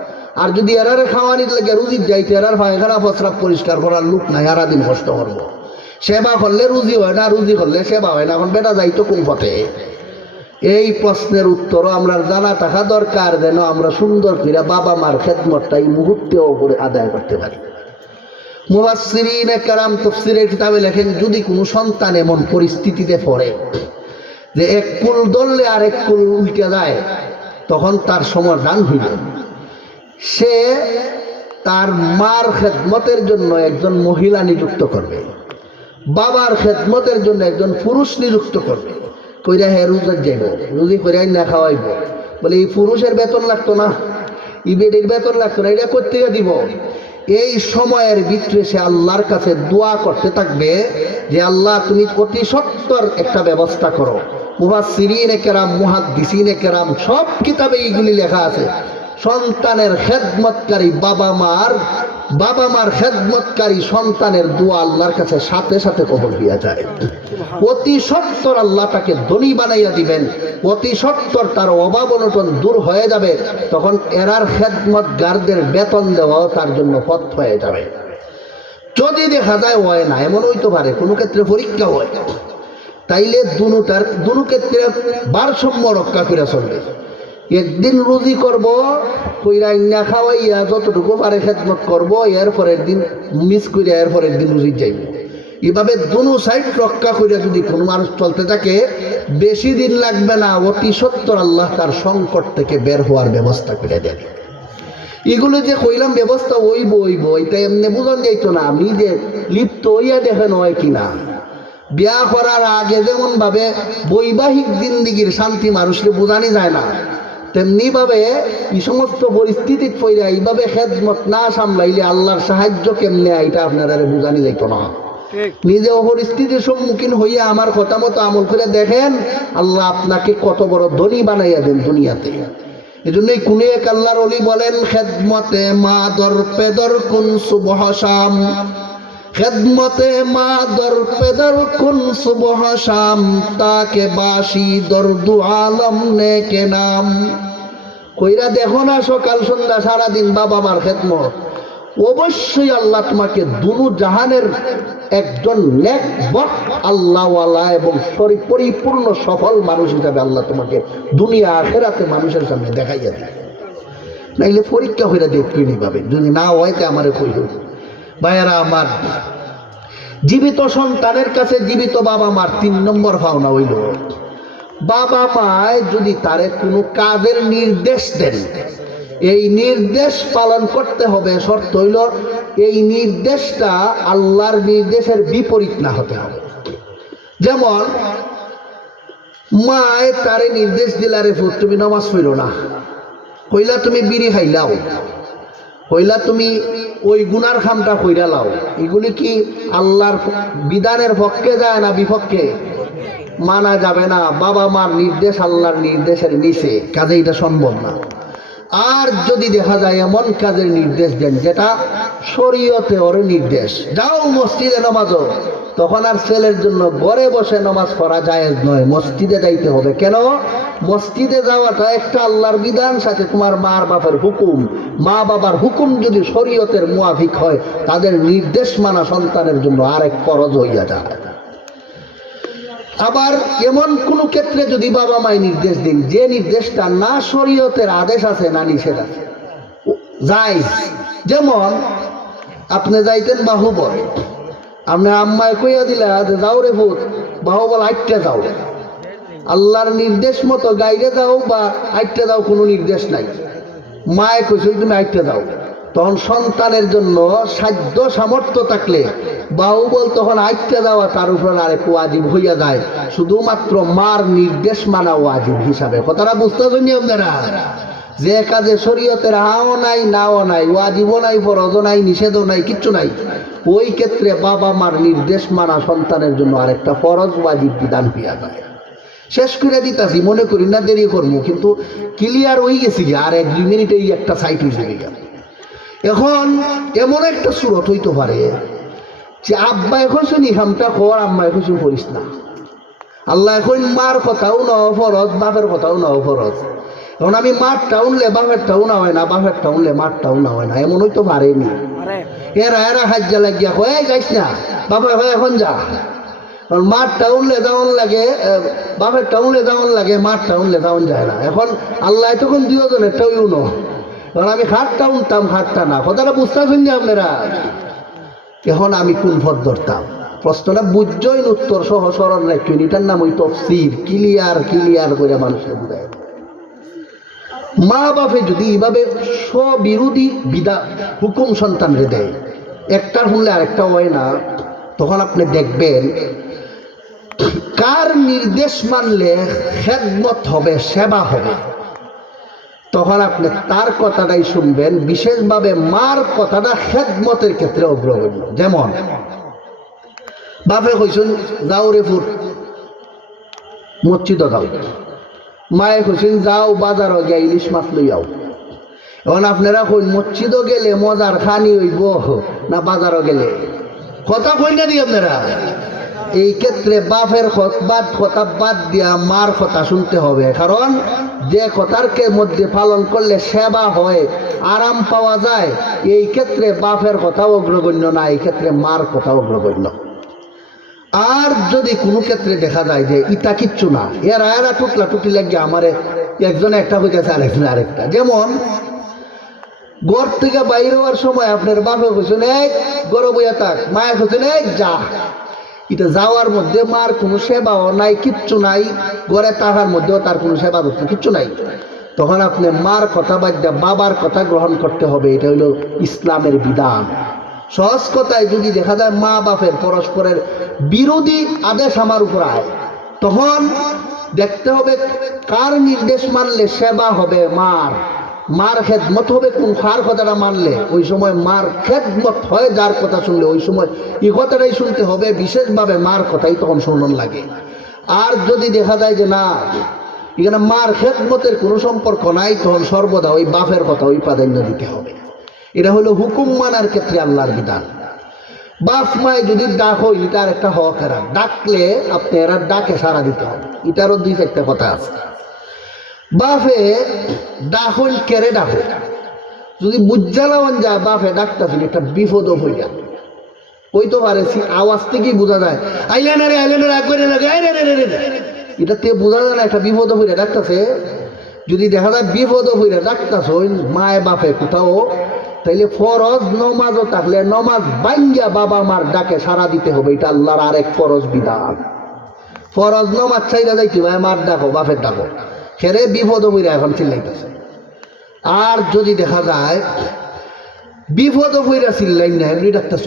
আর যদি এরারে খাওয়ানির লাগে রুজির যাইতে, এরার পায়খানা প্রস্রাব পরিষ্কার করার লোক নাই, সারাদিন কষ্ট করবো। সেবা করলে রুজি হয় না, রুজি করলে সেবা হয় না, এখন বেটা যাইতো কোন পথে? এই প্রশ্নের উত্তরও আমরা জানা থাকা দরকার, যেন আমরা সুন্দর করে বাবা মার খেদমতটা এই মুহূর্তেও করে আদায় করতে পারি। মুফাসসিরিনে কেরাম তাফসীরের কিতাবে লেখেন, যদি কোনো সন্তান এমন পরিস্থিতিতে পড়ে যে এক কুল ধরলে আর এক কুল উল্টে যায়, তখন তার সমাধান হইল সে তার মার খেদমতের জন্য একজন মহিলা নিযুক্ত করবে, বাবার খেদমতের জন্য একজন পুরুষ নিযুক্ত করবে। কইরা হে রোজা যাইব, রুজি কইরাই না খাওয়াইব। বলে এই পুরুষের বেতন লাগতো না, এই বেডির বেতন লাগতো না, এটা কোত্থেকে দিব? এই সময়ের ভিতরে সে আল্লাহর কাছে দোয়া করতে থাকবে যে আল্লাহ তুমি অতি সত্বর একটা ব্যবস্থা করো। মুফাসসিরিনে কেরাম, মুহাদ্দিসিনে কেরাম সব কিতাবে এইগুলি লেখা আছে। সন্তানের খেদমতকারী বাবা মার খেদমতকারী সন্তানের দোয়া আল্লাহর কাছে সাথে সাথে কবুল হইয়া যায়। অতি সত্বর আল্লাহ তাকে ধনী বানাইয়া দিবেন, অতি সত্বর তার অভাব অনটন দূর হয়ে যাবে। তখন এরার খেদমতগারদের বেতন দেওয়াও তার জন্য পথ হয়ে যাবে। যদি দেখা যায় হয় না, এমন হইতে পারে কোনো ক্ষেত্রে পরীক্ষা হয়, তাইলে দুনো ক্ষেত্রে ভারসাম্য রক্ষা করে চলবে। একদিন রুজি করব, কইরাই না খাওয়াইয়া যতটুকু পারে খেদমত করব, এরপরের দিন মিস করে এরপরের দিন রুজি যাইব। এভাবে দুনো সাইড রক্ষা করে যদি কোনো মানুষ চলতে থাকে, বেশি দিন লাগবে না, অতি সত্বর আল্লাহ তার সংকট থেকে বের হওয়ার ব্যবস্থা করে দেন। এগুলো যে কইলাম ব্যবস্থা হইব এটা এমনি বোঝান যাইতো না। আমি যে লিপ্ত হইয়া দেখেন হয় কিনা। বিয়া করার আগে যেমন ভাবে বৈবাহিক জিন্দিগির শান্তি মানুষকে বোঝানি যায় না, তেমনি ভাবে এই সমস্ত পরিস্থিতি পড়া এইভাবে খেদমত না সামলাইলে আল্লাহর সাহায্য কেমনে এটা আপনারা বোঝানি যাইত না। নিজে পরিস্থিতির সম্মুখীন হইয়া আমার কথা মতো আমল করে দেখেন, আল্লাহ আপনাকে কত বড় ধনী বানাইয়া দেন দুনিয়াতে। এই জন্যই কোন এক আল্লাহর ওলি বলেন, খেদমতে মা দর পেদর কুন সুবহ শাম, খেদমতে মা দর পেদর কুন সুবহ শাম, তাকে বাসি দরদু আলম নে কে নাম। কইরা দেখো না সকাল সন্ধ্যা সারাদিন বাবা মার খেদমত, অবশ্যই আল্লাহ তোমাকে দুনু জাহানের একজন নেকবখ আল্লাহওয়ালা এবং পরিপূর্ণ সফল মানুষ হিসাবে আল্লাহ তোমাকে দুনিয়া আখিরাতে মানুষের সামনে দেখাইয়া দেয়। নাইলে পরীক্ষা হইয়া দেখবি পাবে, যদি না হয় তা আমারে কইল। ভাইয়েরা আমার, জীবিত সন্তানের কাছে জীবিত বাবা মার 3 নম্বর পাওনা হইল, বাবা মায় যদি তারে কোনো কাজের নির্দেশ দেন, এই নির্দেশ পালন করতে হবে। শর্ত হইল এই নির্দেশটা আল্লাহর নির্দেশের বিপরীত না হতে হবে। যেমন মায় তারে নির্দেশ দিলারে ফুট তুমি নামাজ পড়ো না, কইলা তুমি বিড়ি খাইলাও, কইলা তুমি ওই গুনার খামটা কইরা লাও, এগুলি কি আল্লাহর বিধানের পক্ষে যায় না বিপক্ষে? মানা যাবে না। বাবা মার নির্দেশ আল্লাহর নির্দেশের নিচে, কাজে এটা সম্ভব না। আর যদি দেখা যায় এমন কাজের নির্দেশ দেন যেটা শরীয়তে ওর নির্দেশ, যাও মসজিদে নামাজও, তখন আর ছেলের জন্য ঘরে বসে নামাজ পড়া জায়েজ নয়, মসজিদে যাইতে হবে। কেন? মসজিদে যাওয়াটা একটা আল্লাহর বিধান, সাথে তোমার মার বাবার হুকুম। মা বাবার হুকুম যদি শরীয়তের মুআফিক হয়, তাদের নির্দেশ মানা সন্তানের জন্য আরেক ফরজ হইয়া যায়। আবার এমন কোন ক্ষেত্রে যদি বাবা মাই নির্দেশ দিন যে নির্দেশটা না শরীয়তের আদেশ আছে না নিষেধ আছে, যাই, যেমন আপনি যাইতেন বাহুবল, আপনি আম্মায় কইয়া দিলা যে যাও রে ভূত বাহুবল আইটটা যাও, আল্লাহর নির্দেশ মতো গাইরে যাও বা আইটটা যাও, কোনো নির্দেশ নাই, মায়ে কইছিল তুমি আইটটা যাও। তখন সন্তানের জন্য সাধ্য সামর্থ্য থাকলে বাহুবল তখন আইটটা যাওয়া তার উপর আরেক ওয়াজিব হইয়া যায়, শুধুমাত্র মার নির্দেশ মানা ওয়াজিব হিসাবে। কথাটা বুঝতেছেন আপনারা? যে কাজে শরীয়তের হাও নাই নাও নাই, ওয়াজিবও নাই, ফরজও নাই, নিষেধও নাই, কিচ্ছু নাই, ওই ক্ষেত্রে বাবা মার নির্দেশ মানা সন্তানের জন্য আরেকটা ফরজ ওয়াজিব বিধান হইয়া যায়। শেষ করে দিতাছি, মনে করি না দেরি করবো, কিন্তু ক্লিয়ার হয়ে গেছি আর 1-2 মিনিটে এই একটা সাইট হয়েছে গেল। এখন এমন একটা সুরত হইতে পারে যে আব্বা এখন শুনি হামটা কর, আম্মা এখন শুনি করিস না। আল্লাহ এখন মার কথাও নাও ফরজ, বাপের কথাও নাও ফরজ। এখন আমি মারটা উনলে বাপেরটা উনা হয় না, বাপেরটা উনলে মারটা উনা হয় না, এমন হইতে পারেনি। এরা হাজ্জা লাগিয়া কয় যাইস না, বাবা ভাই এখন যা, কারণ মাঠ টাউনলে যাওয়ান লাগে, বাপের টাউনলে যাওয়ান লাগে, মাঠ টাউনলে যাওয়ান যায় না। এখন আল্লাহ তখন দুজনের টাউন, কারণ আমি খাটটা উনতাম, খাটটা না, কথাটা বুঝতেছেন যে আপনারা। এখন আমি কোন পথ ধরতাম? প্রশ্নটা বুঝছই, উত্তর সহ সরল রাখবেন। এটার নাম ওই তফসির, ক্লিয়ার ক্লিয়ার করে মানুষের বুঝায়। মা বাপে যদি এইভাবে স্ববিরোধী বিধা হুকুম সন্তানরে দেয়, একটা শুনলে আরেকটা হয় না, তখন আপনি দেখবেন কার নির্দেশ মানলে খেদমত হবে, সেবা হবে, তখন আপনি তার কথাটাই শুনবেন। বিশেষভাবে মার কথাটা খেদমতের ক্ষেত্রে অগ্রগণ্য। যেমন বাপে কইছেন যাও রে ফুট মসজিদ যাও, মায়ে কইছেন যাও বাজারও গিয়া ইলিশ মাছ লইয়াও। এখন আপনারা কইন মসজিদও গেলে মজার খানি হইব না বাজারও গেলে? কথা কই না দি আপনারা? এই ক্ষেত্রে বাপের কথা বাদ দিয়া মার কথা শুনতে হবে, কারণ যে কথারকে মধ্যে পালন করলে সেবা হয়, আরাম পাওয়া যায়, এই ক্ষেত্রে বাপের কথাও অগ্রগণ্য না, এই ক্ষেত্রে মার কথাও অগ্রগণ্য। আর যদি কোনো ক্ষেত্রে দেখা যায় যে ইটা কিচ্ছু না, এরা টুকলা টুকলি লাগে আমারে একজনে একটা হইতেছে আরেকজনে আরেকটা। যেমন ঘর থেকে বাইরে হওয়ার সময় আপনার বাপে কইছেন এই গরো বইয়া থাক, মায়ে কইছেন এই যা। এটা যাওয়ার মধ্যে মার কোনো সেবাও নাই, কিচ্ছু নাই, ঘরে থাকার মধ্যেও তার কোনো সেবা যত্ন কিচ্ছু নাই। তখন আপনি মার কথা বাদ দিয়ে বাবার কথা গ্রহণ করতে হবে। এটা হইল ইসলামের বিধান। সহজ কথায় যদি দেখা যায় মা বাপের পরস্পরের বিরোধী আদেশ আমার উপর আয়, তখন দেখতে হবে কার নির্দেশ মানলে সেবা হবে মার, মার খেদমত হবে কোন কার কথাটা মানলে ওই সময় মার খেদমত হয়, যার কথা শুনলে ওই সময় এই কথাটাই শুনতে হবে। বিশেষভাবে মার কথাই তখন শুনন লাগে। আর যদি দেখা যায় যে না, এখানে মার খেদমতের কোনো সম্পর্ক নাই, তখন সর্বদা ওই বাপের কথা ওই প্রাধান্য দিতে হবে। এটা হলো হুকুম মানার ক্ষেত্রে আল্লাহর বিধান। বাপ মায় যদি ডাক হই, এটার একটা হক, এরা ডাকলে আপনি এরা ডাকে সাড়া দিতে হবে। এটারও দুই চারটা কথা আছে। বাপে ডাকন কেড়ে ডাকো, যদি বুঝালাওয়ান যা বাপে ডাকতেছেন একটা বিপদ হইয়া ওই তো পারেছি, আওয়াজ থেকেই বোঝা যায় আইলেনারে আইলেনারে একবারে এটা তে বোঝা যায় না একটা বিপদ হইয়া ডাকতেছে। যদি দেখা যায় বিপদ হইয়া ডাকতেছ মায়ে বাপে কোথাও, তাইলে ফরজ নমাজও থাকলে নমাজ ভাঙ্গিয়া বাবা মার ডাকে সাড়া দিতে হবে। এটা আল্লাহর আরেক ফরজ বিধান। ফরজ নমাজ চাইরা যাইতে ভাই মার ডাকো, বাপের ডাকো, খেরে বিপদ হইয়া এখন চিল্লাইতেছে। আর যদি দেখা যায় বিপদ হইয়া চিল্লাই না, এমনি ডাকতেছ,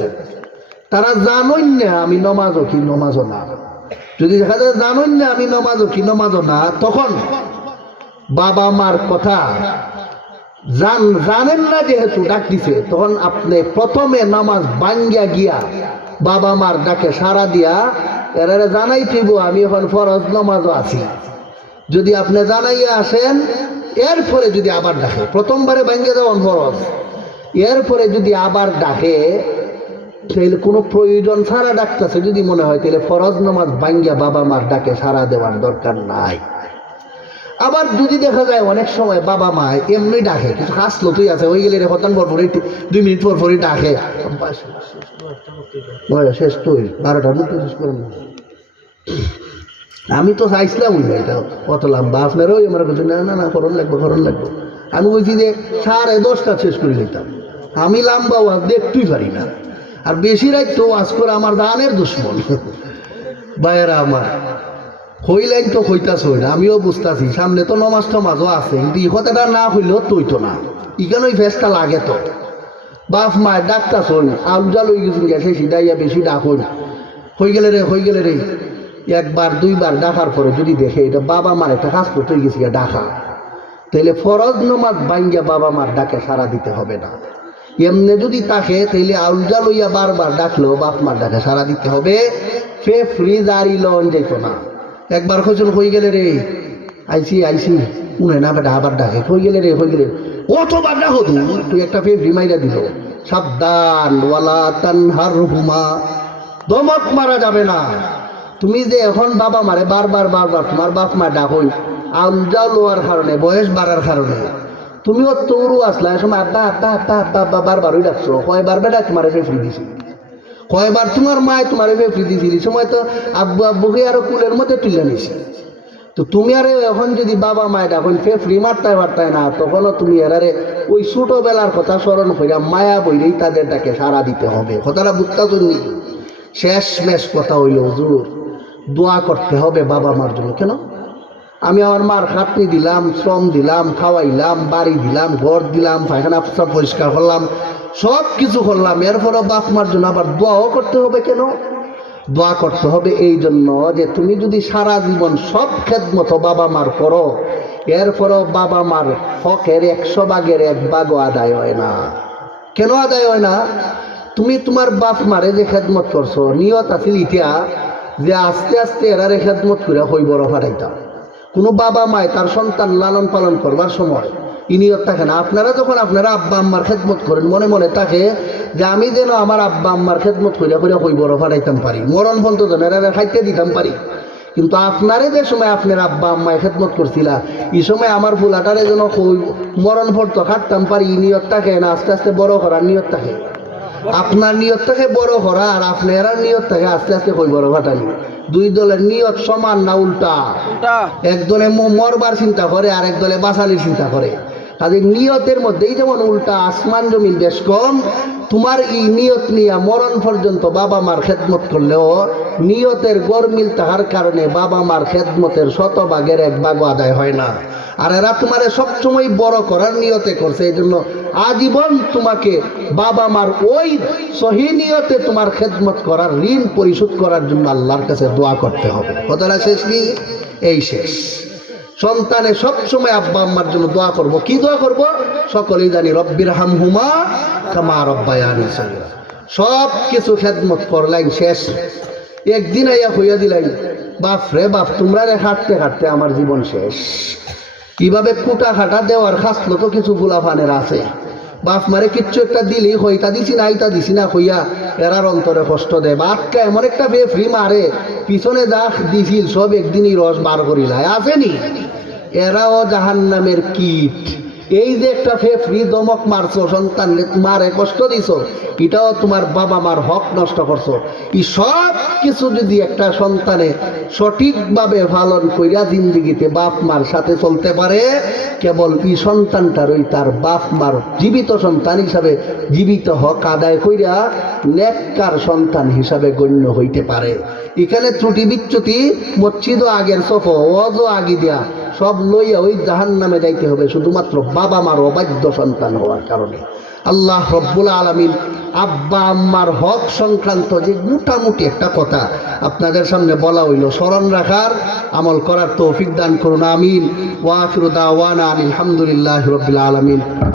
তারা জানই না আমি নমাজও কি নমাজও না। যদি দেখা যায় জানই না আমি নমাজও কি নমাজও না, তখন বাবা মার কথা জানেন না যেহেতু ডাক দিছে, তখন আপনি প্রথমে নামাজ ভাঙ্গিয়া গিয়া বাবা মার ডাকে সাড়া দিয়া এরা জানাই দিব আমি এখন ফরজ নামাজও আছি। যদি আপনি জানাইয়া আসেন, এরপরে যদি আবার ডাকে, প্রথমবারে ভাঙ্গে যাওয়ান ফরজ, এরপরে যদি আবার ডাকে, তাহলে কোনো প্রয়োজন ছাড়া ডাকতেছে যদি মনে হয়, তাহলে ফরজ নামাজ ভাঙ্গিয়া বাবা মার ডাকে সাড়া দেওয়ার দরকার নাই। আবার যদি দেখা যায় অনেক সময় বাবা মা এমনি ডাকে, কিছু কাজ লতুই আছে, ওই গেলে হতান পর 2 মিনিট পর পরই ডাকে, শেষ তুই 12টার মধ্যে শেষ করেন। আমি তো চাইছিলাম এটা কত লম্বা, আপনারও আমার বলছি না না না করণ লাগবে করণ লাগবে। আমি বলছি যে 10:30 শেষ করে নিতাম। আমি লম্বা ওয়াজ দেখতেই পারি না, আর বেশি রাত তো ওয়াজ করে আমার দানের দুশ্মন ভাইয়েরা আমার। হইলেন তো হইতাছ হই না, আমিও বুঝতেছি সামনে তো নমাজ টমাজও আছে, কিন্তু ই কথাটা না হইলেও তৈতো না, ইখানে ওই ফেসটা লাগে। তো বাপ মায় ডাকতাছ হই, আলুজা লই গেছেন গেছে সিধাইয়া বেশি ডাক হই, হয়ে গেলে রে একবার দুইবার ডাকার পরে যদি দেখে এটা বাবা মার একটা কাজ করতে গেছি ডাকা, তাইলে ফরজ নমাজ ভাঙ্গিয়া বাবা মার ডাকে সাড়া দিতে হবে না। এমনি যদি তাকে তাইলে আলুজা লইয়া বারবার ডাকলেও বাপ মার ডাকে সাড়া দিতে হবে। ফে ফ্রিজ আর ইলন যেত না। একবার কইছিল হয়ে গেলে রে আইসি উনে না বেটা, আবার ডাকে হয়ে গেলে রে অতবার ডাকো তুই একটা ফেফরি মাইরা দিল, সাবধান ওয়ালা তানহারহুমা, দমক মারা যাবে না। তুমি যে এখন বাবা মারে বারবার তোমার বাপ মা ডাকই আলজা লোয়ার কারণে, বয়স বাড়ার কারণে, তুমিও তরু আসলা সময় আব্বা আব্বা আব্বা আব্বা আব্বা বারবারই ডাকছো, কয়বার বেটা তোমার ফেফরি দিছি, কয়বার তোমার মায় তোমার ফেফড়ি দিয়েছিল, এই সময় তো আব্বু আব্বুকে আরো কুলের মধ্যে তুলে নিছে। তো তুমি আরে এখন যদি বাবা মায়ের এখন ফেফড়ি মারতায় মারতায় না, তখনও তুমি এরারে ওই ছোটবেলার কথা স্মরণ করিয়া মায়া বইলেই তাদের ডাকে সাড়া দিতে হবে। কথাটা বুঝতে তুমি শেষ মেশ কথা হইল, হুজুর দোয়া করতে হবে বাবা মার জন্য। কেন? আমি আমার মার খাটনি দিলাম, শ্রম দিলাম, খাওয়াইলাম, বাড়ি দিলাম, ঘর দিলাম, পায়খানা সব পরিষ্কার করলাম, সব কিছু করলাম, এরপরও বাপ মার জন্য আবার দোয়াও করতে হবে। কেন? দোয়া করতে হবে এই জন্য যে তুমি যদি সারা জীবন সব খেদমত বাবা মার করো, এরপরও বাবা মার হকের 100 ভাগের 1 ভাগও আদায় হয় না। কেন আদায় হয় না? তুমি তোমার বাপ মারে যে খেদমত করছো, নিয়ত আছিল ইতিয়া যে আস্তে আস্তে এরারে খেদমত করে হই বড় ফাটাইতাম। কোনো বাবা মায় তার সন্তান লালন পালন করবার সময় নিয়ত থাকে না। আপনারা যখন আপনারা আব্বা আম্মার খেদমত করেন, মনে মনে থাকে যে আমি যেন আমার আব্বা আম্মার খেদমত করিয়া করিয়া হই বড় ফাটাইতাম পারি, মরণ পর্যন্ত যেন এরা খাইতে দিতাম পারি। কিন্তু আপনারে যে সময় আপনার আব্বা আম্মায় খেদমত করছিলা, এই সময় আমার ফুলাটারে যেন মরণ পর্যন্ত খাটতাম পারি, এই নিয়ত থাকে না। আস্তে আস্তে বড় করার নিয়ত থাকে। আপনার নিয়ত থাকে বড় করা, আর আপনার নিয়ত থাকে আস্তে আস্তে হই বড় ফাটানি। দুই দলের নিয়ত সমান না উল্টা? এক দলে মরবার চিন্তা করে, আর এক দলে বাঁচানির চিন্তা করে। কাজে নিয়তের মধ্যেই যেমন উল্টা আসমান জমিন বেশ কম। তোমার এই নিয়ত নিয়ে মরণ পর্যন্ত বাবা মার খেদমত করলেও নিয়তের গরমিল থাকার কারণে বাবা মার খেদমতের 100 ভাগের 1 ভাগও আদায় হয় না। আর এরা তোমারে সবসময় বড় করার নিয়তে করছে, এই জন্য আজীবন তোমাকে বাবা মার ওই সহি নিয়তে তোমার খেদমত করার ঋণ পরিশোধ করার জন্য আল্লাহর কাছে দোয়া করতে হবে। কথাটা শেষ নি? এই শেষ। সন্তানে সবসময় আব্বা আম্মার জন্য দোয়া করব। কি দোয়া করব? সকলেই জানি, রব্বির হামহুমা কামা রব্বায়ানি সগীরা। সব কিছু খেদমত করলাই, শেষ একদিন আইয়া হইয়া দিলাই, বাপ রে বাপ, তোমরা রে হাঁটতে হাঁটতে আমার জীবন শেষ। কিভাবে কুটা খাটা দেওয়ার খাসলো তো কিছু ফুলাফানের আছে। বাপ মারে কিচ্ছু একটা দিলি হইতা দিছি না, আইতা দিছি না হইয়া এরার অন্তরে কষ্ট দেয়। বাপকে এমন একটা ফ্রি মারে, পিছনে যা দিছিল সব একদিনই রস বার করিলায়। আসেনি? এরাও জাহান্নামের কীট। এই যে একটা ফ্রি দমক মারছো, সন্তান মারে কষ্ট দিছ, এটাও তোমার বাবা মার হক নষ্ট করছো। এই সব কিছু যদি একটা সন্তানে সঠিকভাবে পালন কইরা জিন্দিগিতে বাপ মার সাথে চলতে পারে, কেবল এই সন্তানটারই তার বাপ মার জীবিত সন্তান হিসাবে জীবিত হক আদায় কইরা নেককার সন্তান হিসাবে গণ্য হইতে পারে। এখানে ত্রুটি বিচ্যুতি মসজিদও আগের সফ, ওয়াজও আগে দেয়া, সব লইয়া ওই জাহান্নামে যাইতে হবে শুধুমাত্র বাবা মার অবাধ্য সন্তান হওয়ার কারণে। আল্লাহ রব্বুল আলামিন আব্বা আম্মার হক সংক্রান্ত যে মোটামুটি একটা কথা আপনাদের সামনে বলা হইল, স্মরণ রাখার, আমল করার তৌফিক দান করুন। আমিন। ওয়া আখিরু দাওয়ানা আলহামদুলিল্লাহি রাব্বিল আলামিন।